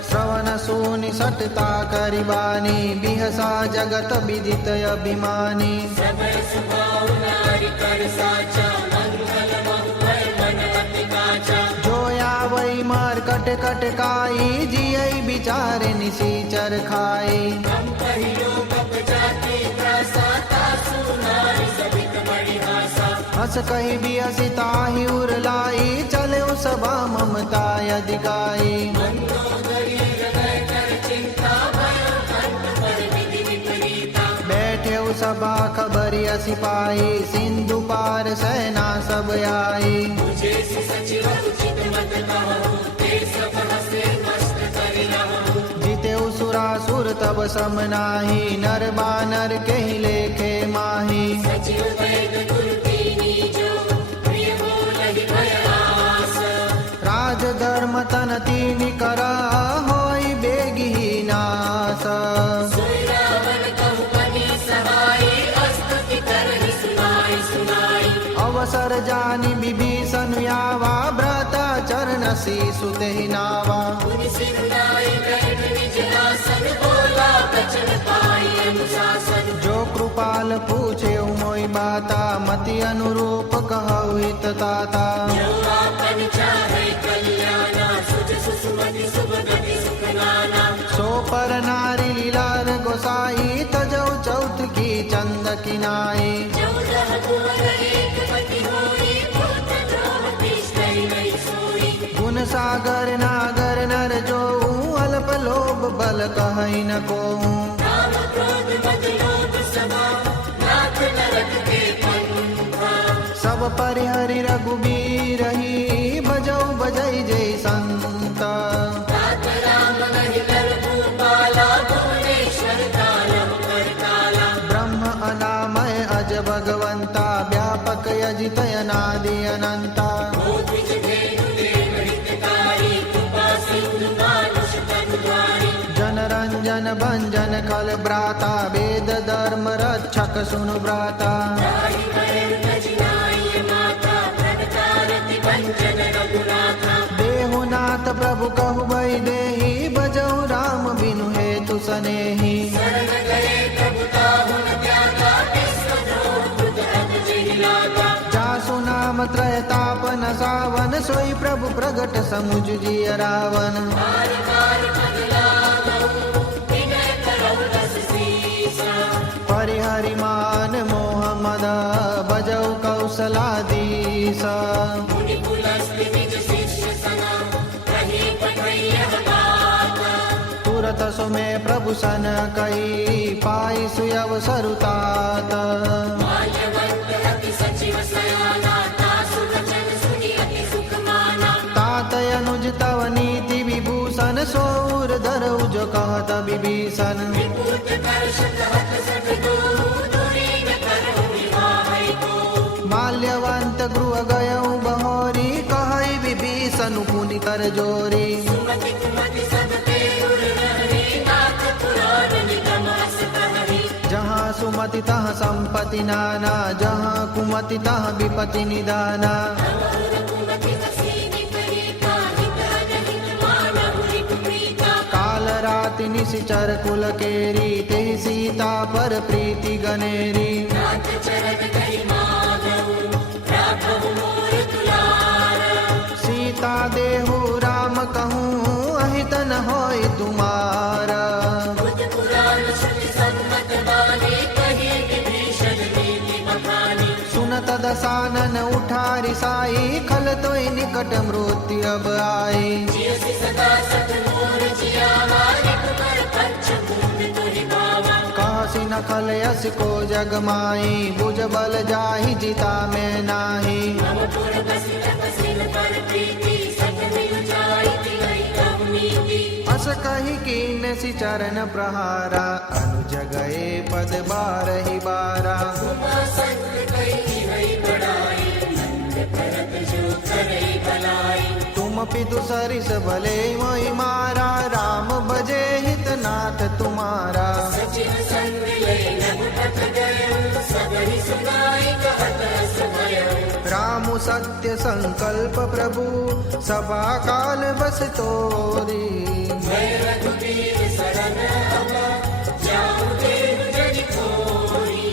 श्रवण सुनि सटता करिबानी बिहसा जगत विदित अभिमानी समय सुभाव नारी कर साचा मंगल बहु मन अति काचा जोया वही मार कट कट काई जियई विचार निशीचर खाई हम कहियो कप जाति प्रसाता सुनारी सबित बड़ी आशा हस कही बियसिता ही उरलाई चले सभा ममता अधिकाई मंदोदरी हृदय कर चिंता भयो कंठ पर विधि विपरीता बैठे सभा खबरिया सिपाही सिंधु पार सेना सब आई मुझे सचिव उचित मत कहो ते सब हसे मस्त करि रहो जीते सुरासुर तब सम नाही नर बानर के ही लेखे माही सचिव वैद गुरु कीनी जो प्रिय बोलहि भय आस राज धर्म तन तीन करा होई बेगी नास सोई रावण कहु बनी सहाई अस्तुति करहि सुनाई सुनाई अवसर जानी विभीषण यावा व्रता चरण शीसु तेहि नावा मुनि सिरुनाई बैठ निज आसन बोला बचन पाई अनुशासन जो कृपाल पूछे मोई बाता मति अनुरूप कहु हित ताता जो आपन चाहे कल्याणा सुज सुसुमति शुभ गति सुख नाना सो पर नारी लीलार गोसाई तजौ चौथ की चंद किनाई चौदह कुंवर एक पति होई पुत्र द्रोह तिष्ठै नहीं सोई गुण सागर नागर नर जो अल्प लोभ बल कहई न को काम क्रोध मद लोभ सभा नाथ नरक के पंथा सब परिहरि रघुबीर ही बजौ बजई जय संत तात राम नहीं कर भूपाला भुवनेश्वर कालम कर काला ब्रह्म अनामय अज भगवंता व्यापक यजित अनादि अनंता भूद्विज भेद देव हितकारी कृपा सिंधु मानुष तनुधारी जन रंजन भंजन खल भ्राता वेद धर्म रक्षक सुनु भ्राता ताहि वरण तजिनाई माता प्रणतारति वंचन रघुनाथा देहुनाथ प्रभु कहु भई देहि बजौ राम बिनु हेतु सनेहि शरण गए प्रभु ताहुन त्यागा विश्वद्रोह बुध अब जेहि लागा जासु नाम त्रयतापन सावन सोई प्रभु प्रगट समुझ जिय रावण बार बार पद लागऊ विनय करऊ रस सीसा परिहरि मान मोह मद बजौ कौशलाधीश मुनि पुलस्त्य निज शिष्य सना कही पठैयह बात तुरत सुमे प्रभु सन कही पाई सुयव सरुतात माल्यवंत अति सचिव सयाना तासु वचन सुनि अति सुख माना तात अनुज तव नीति विभूषण सौर धरऊ जो कहत विभीषण विपूत कर्षक हत सठ दो दूरी न करहु विवाह को माल्यवंत गृह गयऊ बहोरी कहई विभीषण पुनि कर जोरी सुमति कुमति सब ते उर रहरी नाथ पुराण निगम अस कहरी जहाँ सुमति तहाँ संपत्ति नाना जहाँ कुमति तहाँ विपत्ति निदाना और कुमति हसीनि कही काहित अनहित मानहु रिपुप्रीता काल राति निशिचर कुल केरी तेहि सीता पर प्रीति गनेरी नाथ चरण कही माधव राघव मोर दुलार सीता देहु राम कहूँ अहित न होय तुम्हारा बुध पुराण श्रुति सम्मत बानी कही विभीषण नीति बखानी सुनत दसानन उठारी साई खल तोय निकट मृत्यु अब आई जियसि सदा सत मोर जियावा रिपुकर पंच भूमि तुहि भावा कहसी न खल यस को जग माई बुझ बल जाहि जिता में नाही मम पुर बसि तपसिल पर प्रीति सत मिल जाई तिलई कहु नीति अस कही कीन सि चरण प्रहारा अनुज गए पद बारहि बारा उमा संग कही हई बड़ाई नंद भरत जो करई भलाई तुम पितु सरिस भले मोहि मारा राम भजे हित नाथ तुम्हारा सचिव सत्य संकल्प प्रभु सभा काल बस तोरी। मैं रघुवीर शरण अब जाऊं देव जनि खोरी।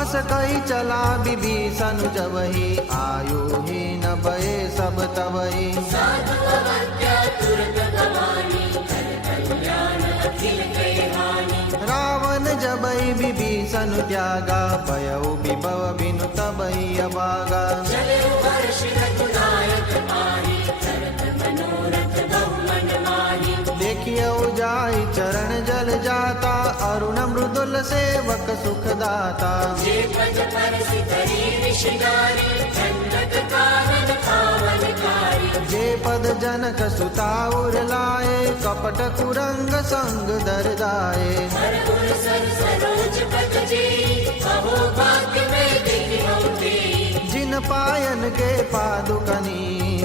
अस कही चला विभीषण जबहि आयु ही न भये सब तबहि। साधु अवज्ञा तुरत भवानी कर कल्याण अखिल कहे हानि। रावण जबहि विभीषण त्यागा भयउ विभव बिनु तबहि अभागा। चले वर्ष रघुनायक पाहि करत मनोरथ बहु मन माहि। देखियउ जाय चरण जल जाता अरुण मृदुल सेवक सुखदाता। जे पद परसि करी ऋषिगारी दंडक कानन पावनकारी। जे पद जनक सुता उर लाए कपट कुरंग संग दर दाए। हरपुर सर सरोज पद जेई कहो भाग्य में देखिहु तेई। जिन पायन के पादुकनी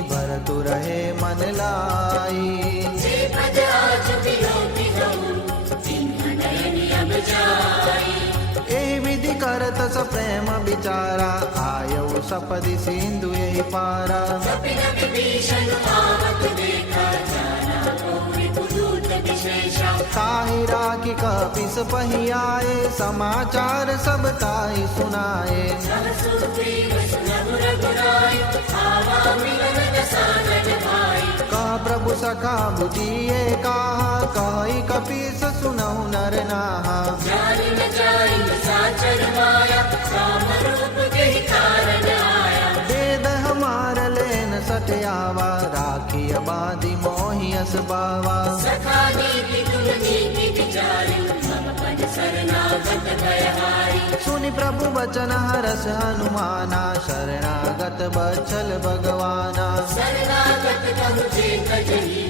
भरतु रहे मन लाई। जे पद आज विलोकि हूँ तिन्ह नयन अब जाई। एहि विधि करत स प्रेम विचारा आयउ सपदि सिंधु यही पारा। कपिल विभीषण आवत देखा जाना कौरि कुरूत विशेषा। ताहि राखी कपिस पहि आए समाचार सब ताहि सुनाए। सब सुग्रीव सुनहु रघुराई आवा मिलन दसानन भाई। कह प्रभु सखा बुझिए कहा कहि कपीस सुनहु नर नाहा। जानि न जाहि साचर माया राम रूप केहि कारण आया। वेद हमार लेन सटयावा राखी बांधि मोहि अस बावा। सखा नीति तुम नीति विचारी मम पद शरणागत भयहारी। सुनि प्रभु वचन हरस हनुमाना शरणागत बच्छल भगवाना। शरणागत कहु जे कजही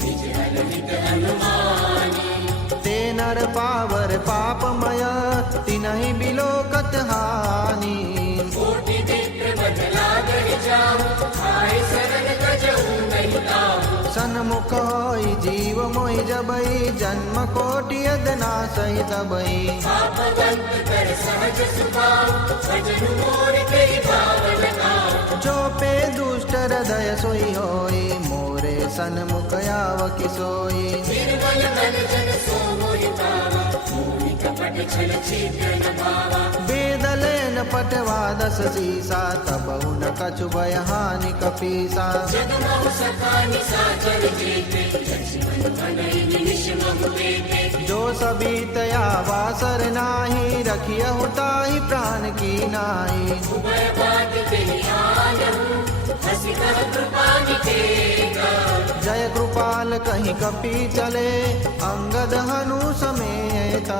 निज हर हित हनुमानी। ते नर पावर पापमय तिनहि बिलोकत हानि। कोटि विप्र बदला कर जाऊं आए शरण गजहु नहीं ताहू। सन्मुख होई जीव मोहि जबहि जन्म कोटि अदना सहित बहि। पापवंत कर सहज सुभाव भजन मोर कहि भावन भाव। जो पे दुष्ट हृदय सोई होई मोरे सन्मुख आव कि सोई। निर्मल मन जन सो मोहि पावा मोहि कपट छल छिद्र न भावा। वेद लेन पटवा दस सीसा तबहु न कछु भय हानि कपीसा। जगमोह सखा निसाचर जेते लक्ष्मण भनहि निमिष महु बेते। जो सभी तया वासर नाही रखियहु ताहि प्राण की नाई। उभय बात तेहि आनहु हसि कह कृपा निकेगा। जय कृपाल कहीं कपि चले अंगद हनु समेत।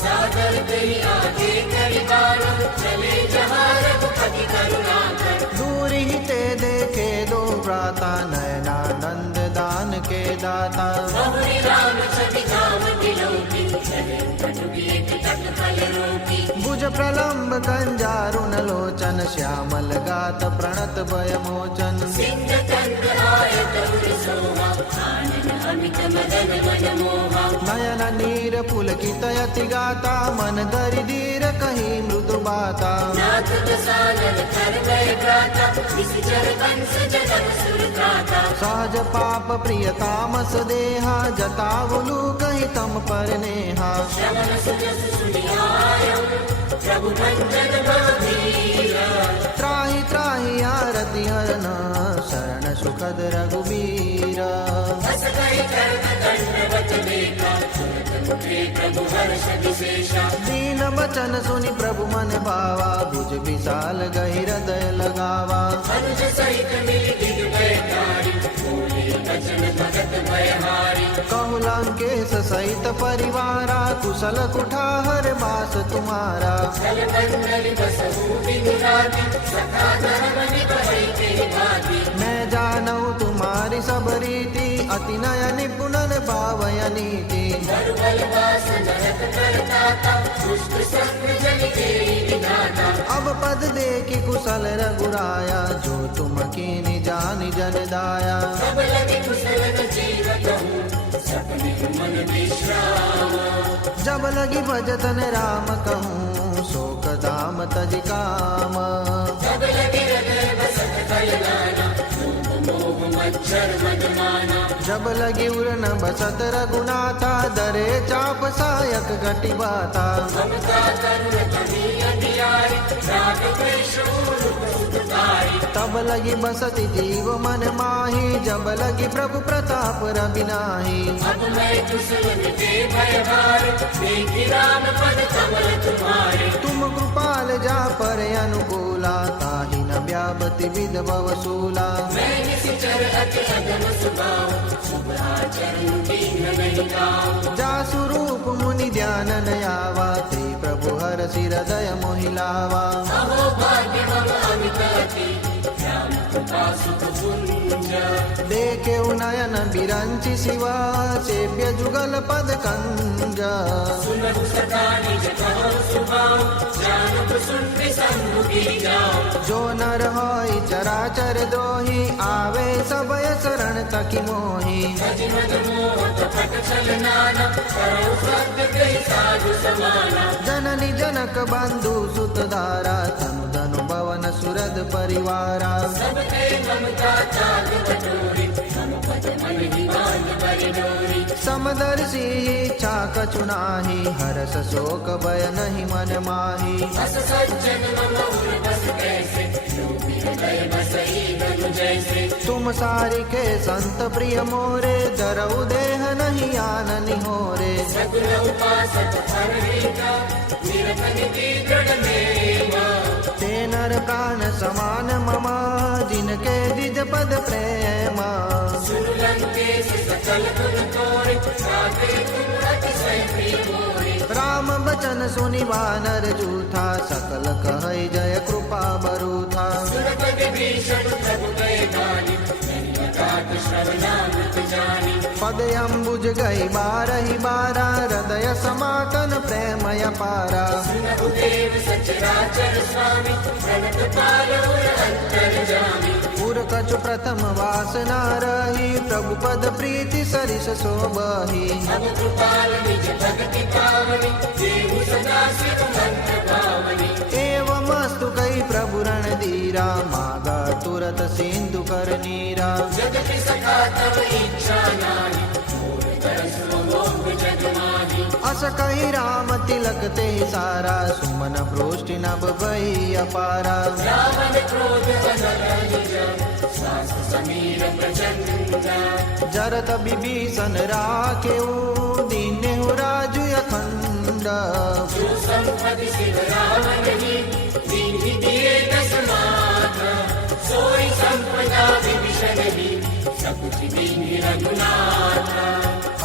सादर तेहि आगे करि बाण चले जहाँ रघुपति करुणाकर। दूर ही ते देखे दो भ्राता नयनानंद दान के दाता। बहुरि राम छवि धाम बिलोकी चले कटुकी एक तट फल रोकी। भुज प्रलम्ब कंजारुन लोचन श्यामल गात प्रणत भय मोचन। सिंह चंद्र आय तरुण सोहा आनन अमित मदन मन मोहा। नयन नीर पुलकित यति गाता मन धरि धीर कही मृदु बाता। नाथ दसानन कर भय भ्राता निशिचर कंस जगत सुर त्राता। सहज पाप प्रिय तामस देहा जतावलु कही तम पर नेहा। श्रवण सुजस सुनि आयौ प्रभु भंजन बलबीरा। त्राहि त्राहि आरति हरन शरण सुखद रघुबीर। हस कहि चरण दंडवत देखा तुरत मुखे प्रभु हर्ष विशेषा। दीन वचन सुनि प्रभु मन भावा भुज विशाल गहि हृदय लगावा। अनुज सहित मिल दिग्भय कारी बोले वचन भगत भयहारी। कहु लंकेश सहित परिवारा कुशल कुठार वास तुम्हारा। चल मंडल बसहु बिनु राती सखा धर्म निभहि तेहि भाती। मैं जानऊ तुम्हारी सब रीति अति नय निपुणन भावय नीति। बल वास नरक करताता दुष्ट शत्रु जन तेहि विधाता। अब पद देखि कुशल रघुराया जो तुम कीनि जानि जन दाया। सब लगे कुशल जीवत हूँ सपने मन विश्राम। जब लगी भजतन राम कहूँ शोक दाम तज काम। सब लगे हृदय बसत छलनाना लोभ मोह मच्छर मदमाना जब लगी उड़न बसत रघुनाथा दरे चाप सायक घटी बाता ममता करुण कभी अधियारी राग द्वेष उतारी तब लगी बसती जीव मन माही जब लगी प्रभु प्रताप रबिनाही अब मैं कुशल मिटे भय भार देखी राम पद कमल तुम्हारे तुम कृपाल जा पर अनुकूला ताहि न व्यापति विध भवसूला मैं निश्चर अति अगम सुभाव शुभ आचरण दीन नहीं गाँव जा स्वरूप मुनि ध्यान नयावा ते प्रभु हर हृदय मोहिलावा अहो भाग्य मम अमित अति राम कृपा सुख पुंज देखे नयन बिरंचि शिवा सेव्य जुगल पद कंज सुनहु सदा निज कहो सुभाव जानक सुन सन्मुखी जाओ जो नर होई चराचर द्रोही आवे सबय शरण तकी मोही भज मद मोह कपट छलनाना करो सत्य कहि साधु समाना जननी जनक बंधु सुत धारा तनु धनु भवन सुरद परिवारा सब ते ममता त्याग बटोरी हम पद मन ही मान बरि डोरी समदर्शी इच्छा कछु नाही हरस शोक भय नहीं मन माही बस सज्जन मम उर बस कैसे लोभी हृदय बसई गनु जैसे तुम सारिके संत प्रिय मोरे जरऊ देह नहीं आननि होरे सगुण उपासक परहिता निरतन की दृढ़ नेमा ते नर प्राण समान ममा जिनके द्विज पद प्रेमा सुन लंकेश सकल गुण तोरे गाते तुम अतिशय प्रिय मोरे राम बचन सुनि वानर जूथा सकल कहै जय कृपा बरूथा सुरपति भीषण प्रभु गए गानी काट श्रवणामृत जानी पद अम्बुज गई बारहि बारा हृदय समातन प्रेमय पारा सुनहु देव सचराचर स्वामी प्रणत पाल उर अंतर जामी पुर कछु प्रथम वासना रही प्रभु पद प्रीति सरिस सोबही अब कृपाल निज भक्ति पावनी देव सदा शिव मंत्र पावनी एवमस्तु कई प्रभु रणधीरा मागा तुरत सिंधु कर नीरा जगति सखा तव इच्छा नाहि मोर तरस मोह जग माही अस कही राम तिलक ते सारा सुमन प्रोष्टि नभ भई अपारा रावण क्रोध अनल निज श्वास समीर प्रचंड जरत विभीषण राखेऊ दीन्हु राजु अखंड जो संपत्ति सिर रावण ही दीन्हि दिए दस माता सोई संपदा विभीषण ही सकुच दीन्हि रघुनाथा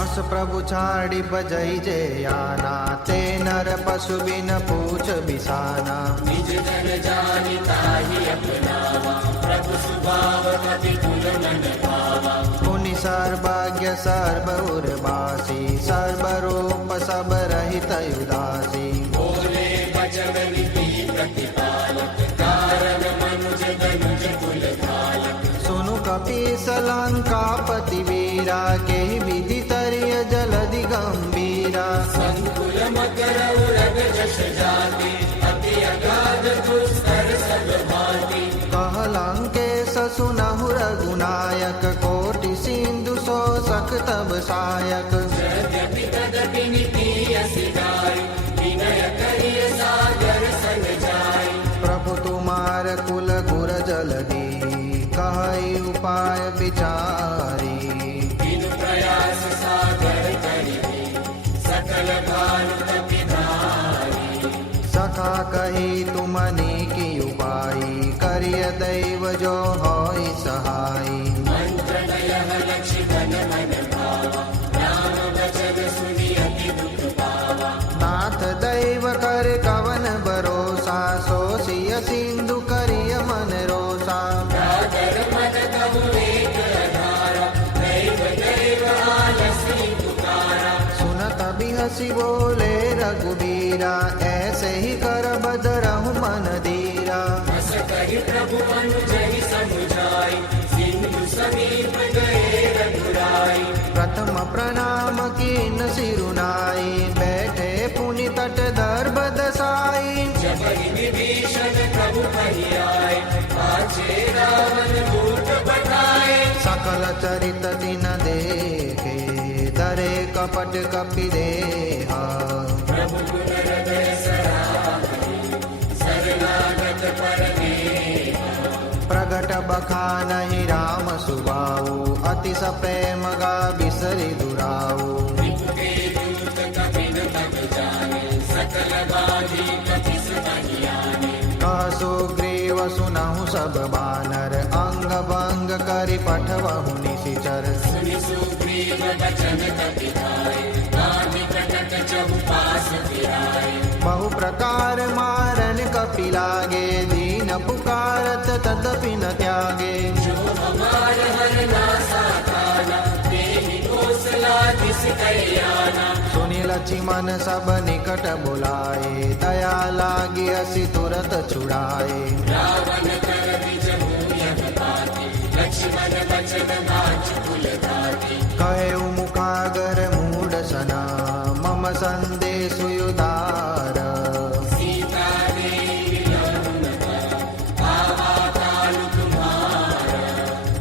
अस प्रभु छाड़ी बजई जे आना ते नर पशु बिन पूछ बिसाना निज जन जानि ताहि अपनावा प्रभु सुभाव कति कुल मन भावा मुनि सर्वज्ञ सर्व उर्वासी सर्वरूप सब रहित उदासी बोले बचन नीति प्रतिपालक कारण मनुज धनुज कुल धालक सुनु कपीस लंकापति वीरा के विधि तरिय जलधि गंभीरा संकुल मकर उरग जश जाति अति अगाध दुस्तर सब भांति कहलंकेश सुनहु रघुनायक कोटि सिंधु शोषक तब सायक यद्यपि तदपि नीति असिधाई विनय करिय सागर सन जाई प्रभु तुम्हार कुल गुर जलधि कहई उपाय विचारी बिनु प्रयास सागर करिबे सकल भानुमति धारी सखा कही तुमने की उपाई करिय दैव जो होई सहाई मंत्र नयः लक्ष्मण मन भावा राम वचन सुनि अति दुख पावा नाथ दैव कर कवन भरोसा सोसिय सिंधु करिय मन रोसा सागर मन तबु एक अधारा दैव दैव आलसी पुकारा सुनत बिहसी बोले रघुबीरा ऐसे ही कर बदरहु मन धीरा बस कहि प्रभु अनुजहि समुझाई सिंधु समीप गए रघुराई प्रथम प्रणाम कीन सिरुनाई बैठे पुनि तट दर्भ दसाई जब विभीषण प्रभु कहि आए पाछे रावण चरित दिन देखे, धरे कपट कपि देहा। प्रभु गुण हृदय सराहनीय, शरणागत परमेहा। प्रगट बखानहि राम सुबाऊ, अतिश प्रेम गा बिसरि दुराऊ। विपुके दूत कपिन तब जाने, सकल बाधी कपि सुबहि आने। कह सुग्रीव सुनहु सब बानर, अंग भंग करि पठवहु निशिचर। सुनि सुग्रीव बचन कपि भाई, बाँधि कटक चहुपास फिराए। बहु प्रकार मारन कपि लागे, दीन पुकारत तदपि न त्यागे। जो हमार हर नासा खाना, तेहि कौशला दिस कल्याणा। सुनि लक्ष्मण सब निकट बुलाए, दया लागी असी तुरत छुड़ाए। रावण कर द्विज मूयन पाति, लक्ष्मण बचन बाँच कुल धाति। कहे मुखागर मूढ़ सना, मम संदेश उदार। सीता देवी लहुन बर, आवा कालु तुम्हारा।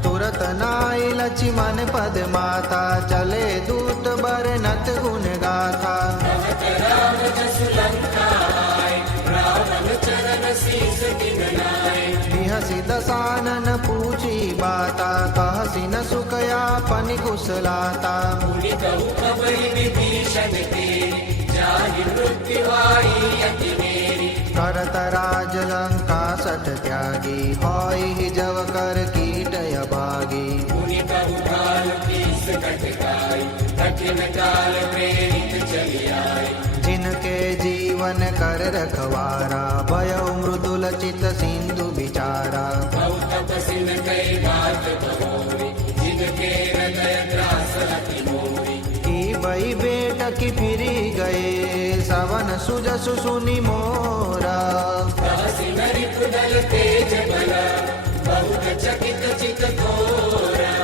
तुरत नाई लक्ष्मण पद माता, चले दूत बरनत गुण गाथा। कहत राम जसु लंका आए, रावण चरण शीस दिन नाए। बिहसि दसानन पूछी बाता, कहसि न सुखयापन कुशलाता। मुनि कहु अवै विभीषण तेरी, जाहि मृत्यु आई अति मेरी। करत राज लंका सठ त्यागी, होई जव कर कीट अभागी। मुनि कहु काल कीस कटकाई, कठिन काल प्रेरित चली आई। जिनके जीवन कर रखवारा, भयो मृदुल चित सिंधु बिचारा। बहु तपसिन कई बात बहोरी, जिनके हृदय त्रास अति मोरी। की बई बेट की फिरी गए, सवन सुजसु सुनि मोरा। दासी नरि कुदल तेज बला, बहुत चकित चित घोरा।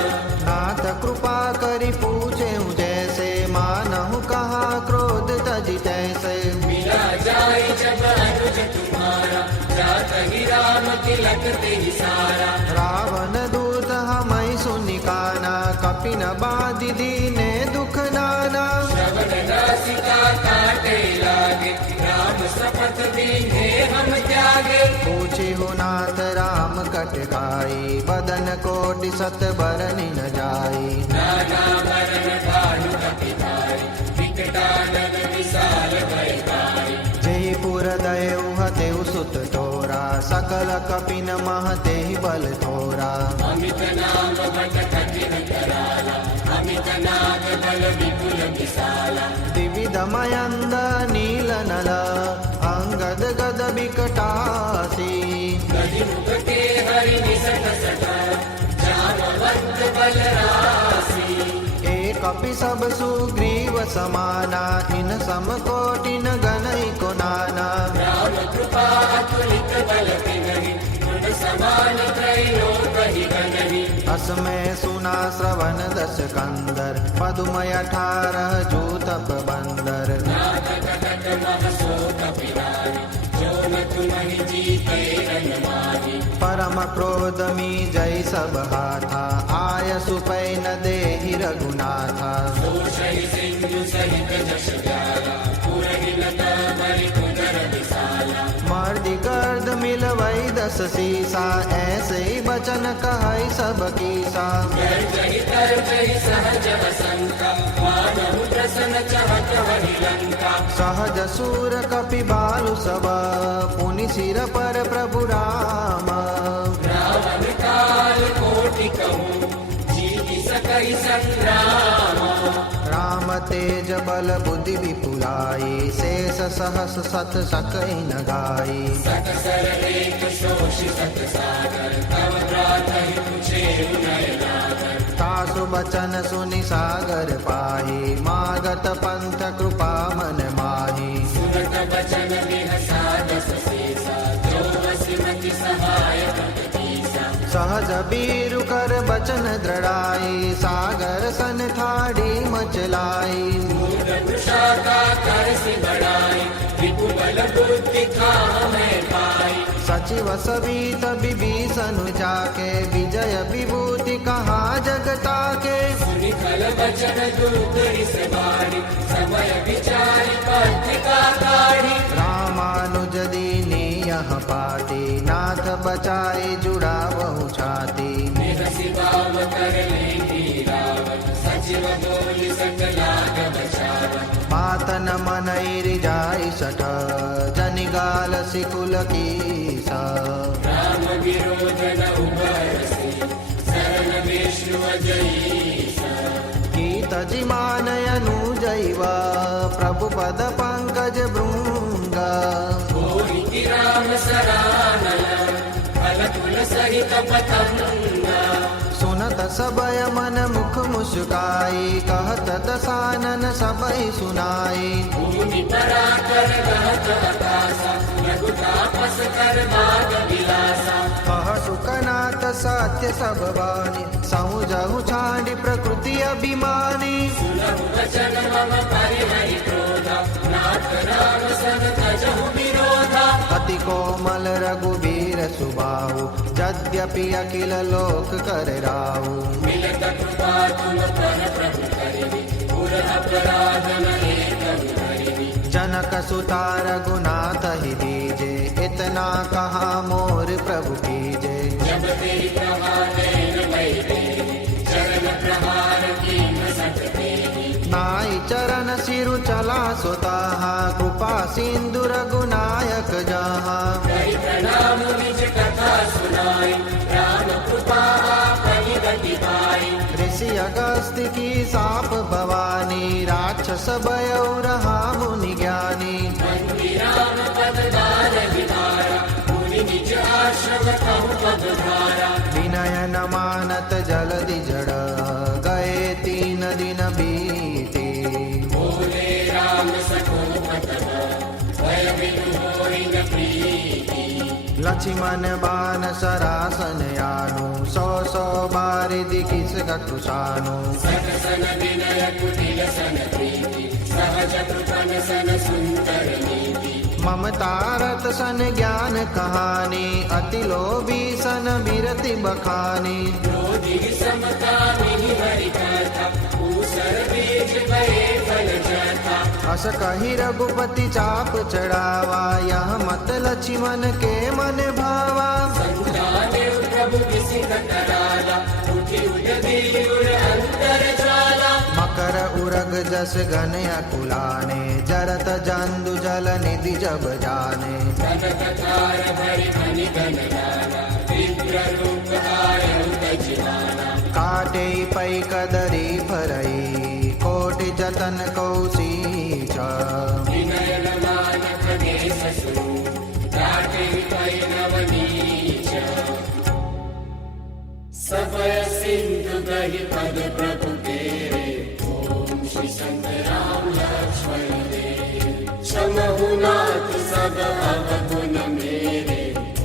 नाथ कृपा करि पूछे जैसे, मानहु कहा क्रोध तजि तैसे। मिला जाय जब अनुज तुम्हारा, जात ही राम तिलक तेहि सारा। रावण दूत हमई सुनि काना, कपि न बाधि दीने दुख नाना। श्रवण नासिका काटे लागे, राम शपथ दीन्हे हम त्यागे। पूछे हो नाथ राम कट गाई, बदन कोटि सत बरनि न जाई। नाना वरण भानु कपि धारी, विकटानन विशाल भयकारी। जयपुर दयउ हतेउ सुत तोरा, सकल कपिन महते बल थोरा। अमित नाम बट कठिन कराला, अमित नाग बल विपुल विशाला। विविध मयंद नील नल, अंगद गद विकटासी। गति मुख के हरि निसट सटा, जामवंत बल राशि। एक कपि सब सुग्रीव समाना, इन सम कोटिन गणई को नाना। राम कृपा अतुलित बल तिन्हि, गुण समान त्रैलोक ही गणहि। असमय सुना श्रवण दस कंदर, पदुमय 18 जूतप बंदर। नाथ कटक मह शोक पिरारी, जो न तुम्हि जीते रन माही। परम क्रोध मी जय सब हाथा, आय सुपै न देहि रघुनाथा। दोषहि सिंधु सहित जश जाला, पुरहि न बलि कुदर विशाला। मर्दि गर्द मिलवै 10 सीसा, ऐसे ही बचन कहै सब कीसा। गर्जहि तर्जहि सहज वसंता, मानहु प्रसन्न चहत वहि लंका। सहज सूर कपि बालु सब, पुनि सिर पर प्रभु राम। रावण काल कोटि कहूँ, जीति सकहि संग्राम। राम तेज बल बुद्धि विपुलाई, शेष सहस सत सकहि न गाई। सकसर एक शोषि सत सागर, तव प्रातहि पूछे नय नागर। तासु बचन सुनि सागर पाहि, मागत पंथ कृपा मन माहि। सुनत बचन विहसादस शेषा, जो वसिमति सहाय प्रतीसा। सहज बीरु कर बचन दृढ़ाई, सागर सन ठाड़ी मचलाई। मूढ़ वृषाका करसि बढ़ाई, विपुबल बुद्धि थामहि पाई। सचिव सवित विभीषण जाके, विजय विभूति कहा जगता वचन दूत रिस बाणी समय विचारी पत्रिका काढ़ी रामानुज दीनी यह पाती नाथ बचाए जुड़ावहु छाती निहसी बाव कर लेती रावण सचिव बोली सकलाग बचावन मातन मनैरि जाई सठ जनिगाल सिकुल कीस राम विरोध न उभरसी शरण विष्णु अजयीश गीत जिमानयनु जैव प्रभु पद पंकज भृंग कोहि की राम सरानल फल फूल सहित पतंग सुनत सबय मन मुख मुस्काई कहत दसानन सबय सुनाई भूमि परा कर गहत आकाशा लघु तापस कर भाग विलासा कह सुकनाथ सत्य सब बानी सहु जहु छांडी प्रकृति अभिमानी सुनहु वचन मम परिहरि क्रोधा नाथ राम सन तजहु विरोधा अति कोमल रघुबीर सुबाहु यद्यपि अखिल लोक कर राहु मिलत कृपा तुम पर प्रभु करिबी पुर अपराध न एकहु करिबी जनक सुता रघुनाथ ही दीजे इतना कहा मोर प्रभु कीजे जब तेरी प्रहार नैन मई तेरी चरण प्रहार कीन सकते नाई चरण सिरु चला सुताहा कृपा सिंधु रघुनायक जहा करि प्रणाम निज कथा सुनाई राम कृपा आपहि गति पाई ऋषि अगस्त्य की साप भवानी राक्षस भयउ रहा मुनि ज्ञानी मंदिर राम पद दार विधारा मुनि निज आश्रम कहु पद धारा विनय न मानत जलधि जड़ गए 3 दिन बीते बोले राम सकोपत भय बिनु होई न प्रीति लक्ष्मण बान सरासन यानु 100 बारिधि किस कटुसानु सकसन विनय कुटिल सन प्रीति सहज कृपन सन सुंदर नीति ममतारत सन ज्ञान कहानी अति लोभी सन बिरति बखानी क्रोधी समता मिहि हरि कथा ऊसर बीज भये फल जथा अस कही रघुपति चाप चढ़ावा यह मत लक्ष्मण के मन भावा संताने प्रभु किसी कराला उठी उजदी उर अंतर ज्वाला मकर उरग जस घन अकुलाने जरत जंदु जल निधि जब जाने धन कथार भरि मनि गण लाला विग्रह रूप आयु तजिवाना काटे पै कदरी फरई कोटि जतन कौशीच विनयन मानक देश सुनु काटे पै नवनीच सबय सिंधु गहि पद प्रभु केरे ओम श्री संत राम लक्ष्मण देव क्षमहु नाथ सब अवगुण मेरे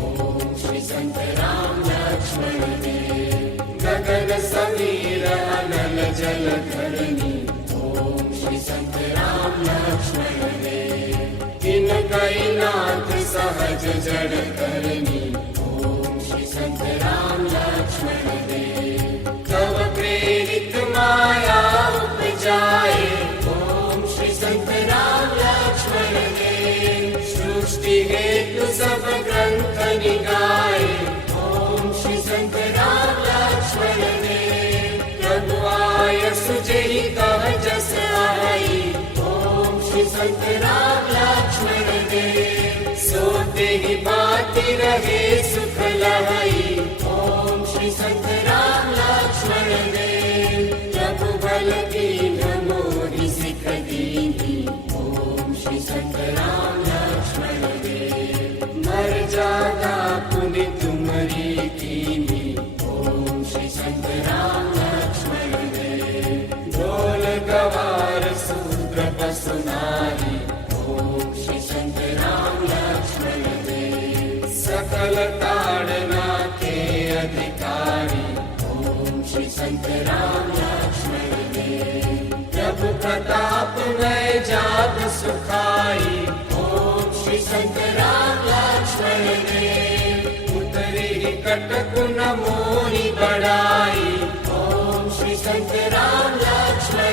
ओम श्री संत राम लक्ष्मण देव गगन समीर अनल जल धरणी ओम श्री संत राम लक्ष्मण देव इन कई नाथ सहज जड़ करनी ओम श्री संत राम लक्ष्मण देव तव प्रेरित माया उपजाए ओम श्री संत राम लक्ष्मण देव सृष्टि हेतु सब ग्रंथ निगाए ओम श्री संत राम लक्ष्मण देव प्रभु आय सुजहि कह जस आई ओम श्री संत राम लक्ष्मण देव सोते ही बाती रहे सुख लहई ओम श्री संत राम लक्ष्मण देव प्रभु बल की मोहि सिख दीनी ओम श्री संत राम लक्ष्मण देव मर्यादा पुनि तुम्हारी कीनी ओम श्री संत राम लक्ष्मण देव ढोल गवार सूत्र पसुनारी ओम श्री संत राम लक्ष्मण देव सकल ताड़ना के अधिकारी ओम श्री संत राम लक्ष्मण देव प्रभु प्रताप में जाग सुखाई ओम श्री संत राम लक्ष्मण देव उतरी कटक न मोरी बढ़ाई ओम श्री संत राम लक्ष्मण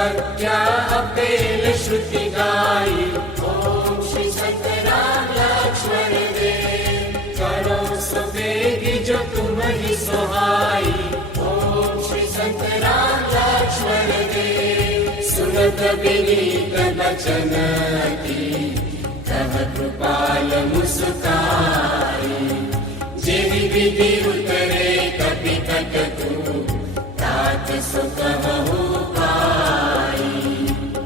भक्त्या अपेल श्रुति गाई। ओम श्री सतराम लक्ष्मण देव, करो सो बेगी जो तुम ही सोहाई। ओम श्री सतराम लक्ष्मण देव, सुनत विनीत बचन अति, कह कृपाल मुस्काई। जेहि विधि उतरे कपि कटकु, तात सो कहु पाई।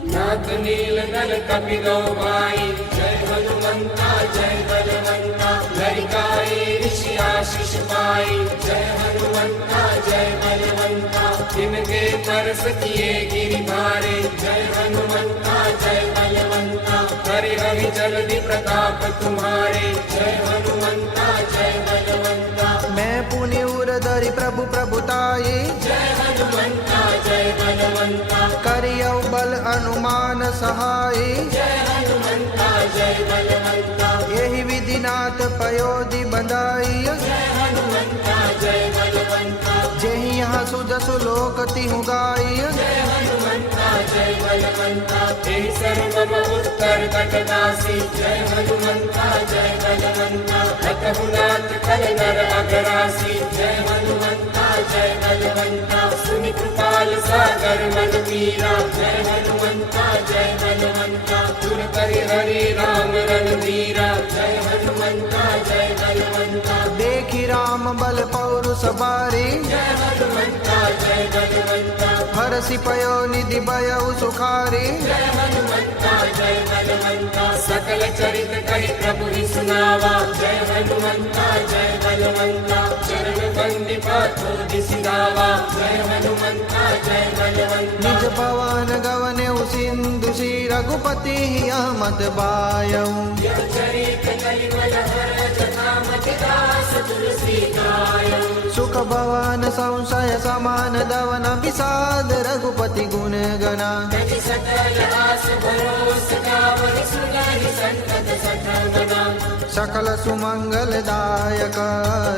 नाथ नील नल कपि गौ माई, जय हनुमंता जय बलवंता। लरिकाए ऋषि आशीष पाई, जय हनुमंता जय बलवंता। तिनके परस किए गिरि भारे, जय हनुमंता जय बलवंता। करे हरि जल्दी प्रताप तुम्हारे, जय हनुमंता जय बलवंता। मैं पुनि उरधरि प्रभु प्रभुताई, जय हनुमंता जय बलवंता। करियौ बल अनुमान सहाई। जय हनुमंता जय बलवंता। यही विधिनाथ पयोधि बंधाई। जय हनुमंता जय बलवंता। जेहि यहाँ सुजसु लोक तिहु गाई। जय हनुमंता जय बलवंता। तेहि सर्वम उत्तर कटदासी, जय हनुमंता जय बलवंता। हतहु नाथ कल नर अगरासी, जय हनुमंता जय बलवंता। सुनि कृपाल सागर मन मीरा, जय हनुमंता जय बलवंता। तुर करि हरि राम रणधीरा, जय हनुमंता जय बलवंता। देखि राम बल पौरुष बारी, जय हनुमंता जय बलवंता। हरषि पयो निधि भयउ सुखारी। जय हनुमंता जय बलवंता। सकल चरित कहि प्रभु ही सुनावा, जय हनुमंता जय बलवंता। चरण बंदी पाथो दिसिदावा, जय हनुमंता जय बलवंता। निज पवन गवने सिंधु श्री रघुपति अहमद बायऊ। यह चरित कलिवल हरत कामति दास तुलसी गायऊ। सुख भवन संशय समान दवन विषाद रघुपति गुण गना। तति सकल आस भरोस गावहि सुनहि संतत सतमना। सकल सुमंगल दायक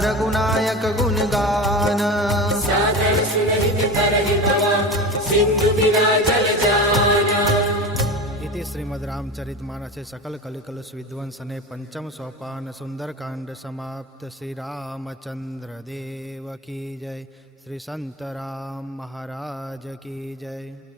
रघुनायक गुण गान। सागर सुरहित तरहि भवा, सिंधु बिना जल जाना। इति श्रीमद् रामचरितमानसे सकल कलिकलुष विध्वंसने पंचम सोपान सुंदरकांड समाप्त। श्री रामचंद्र देव की जय। श्री संत राम महाराज की जय।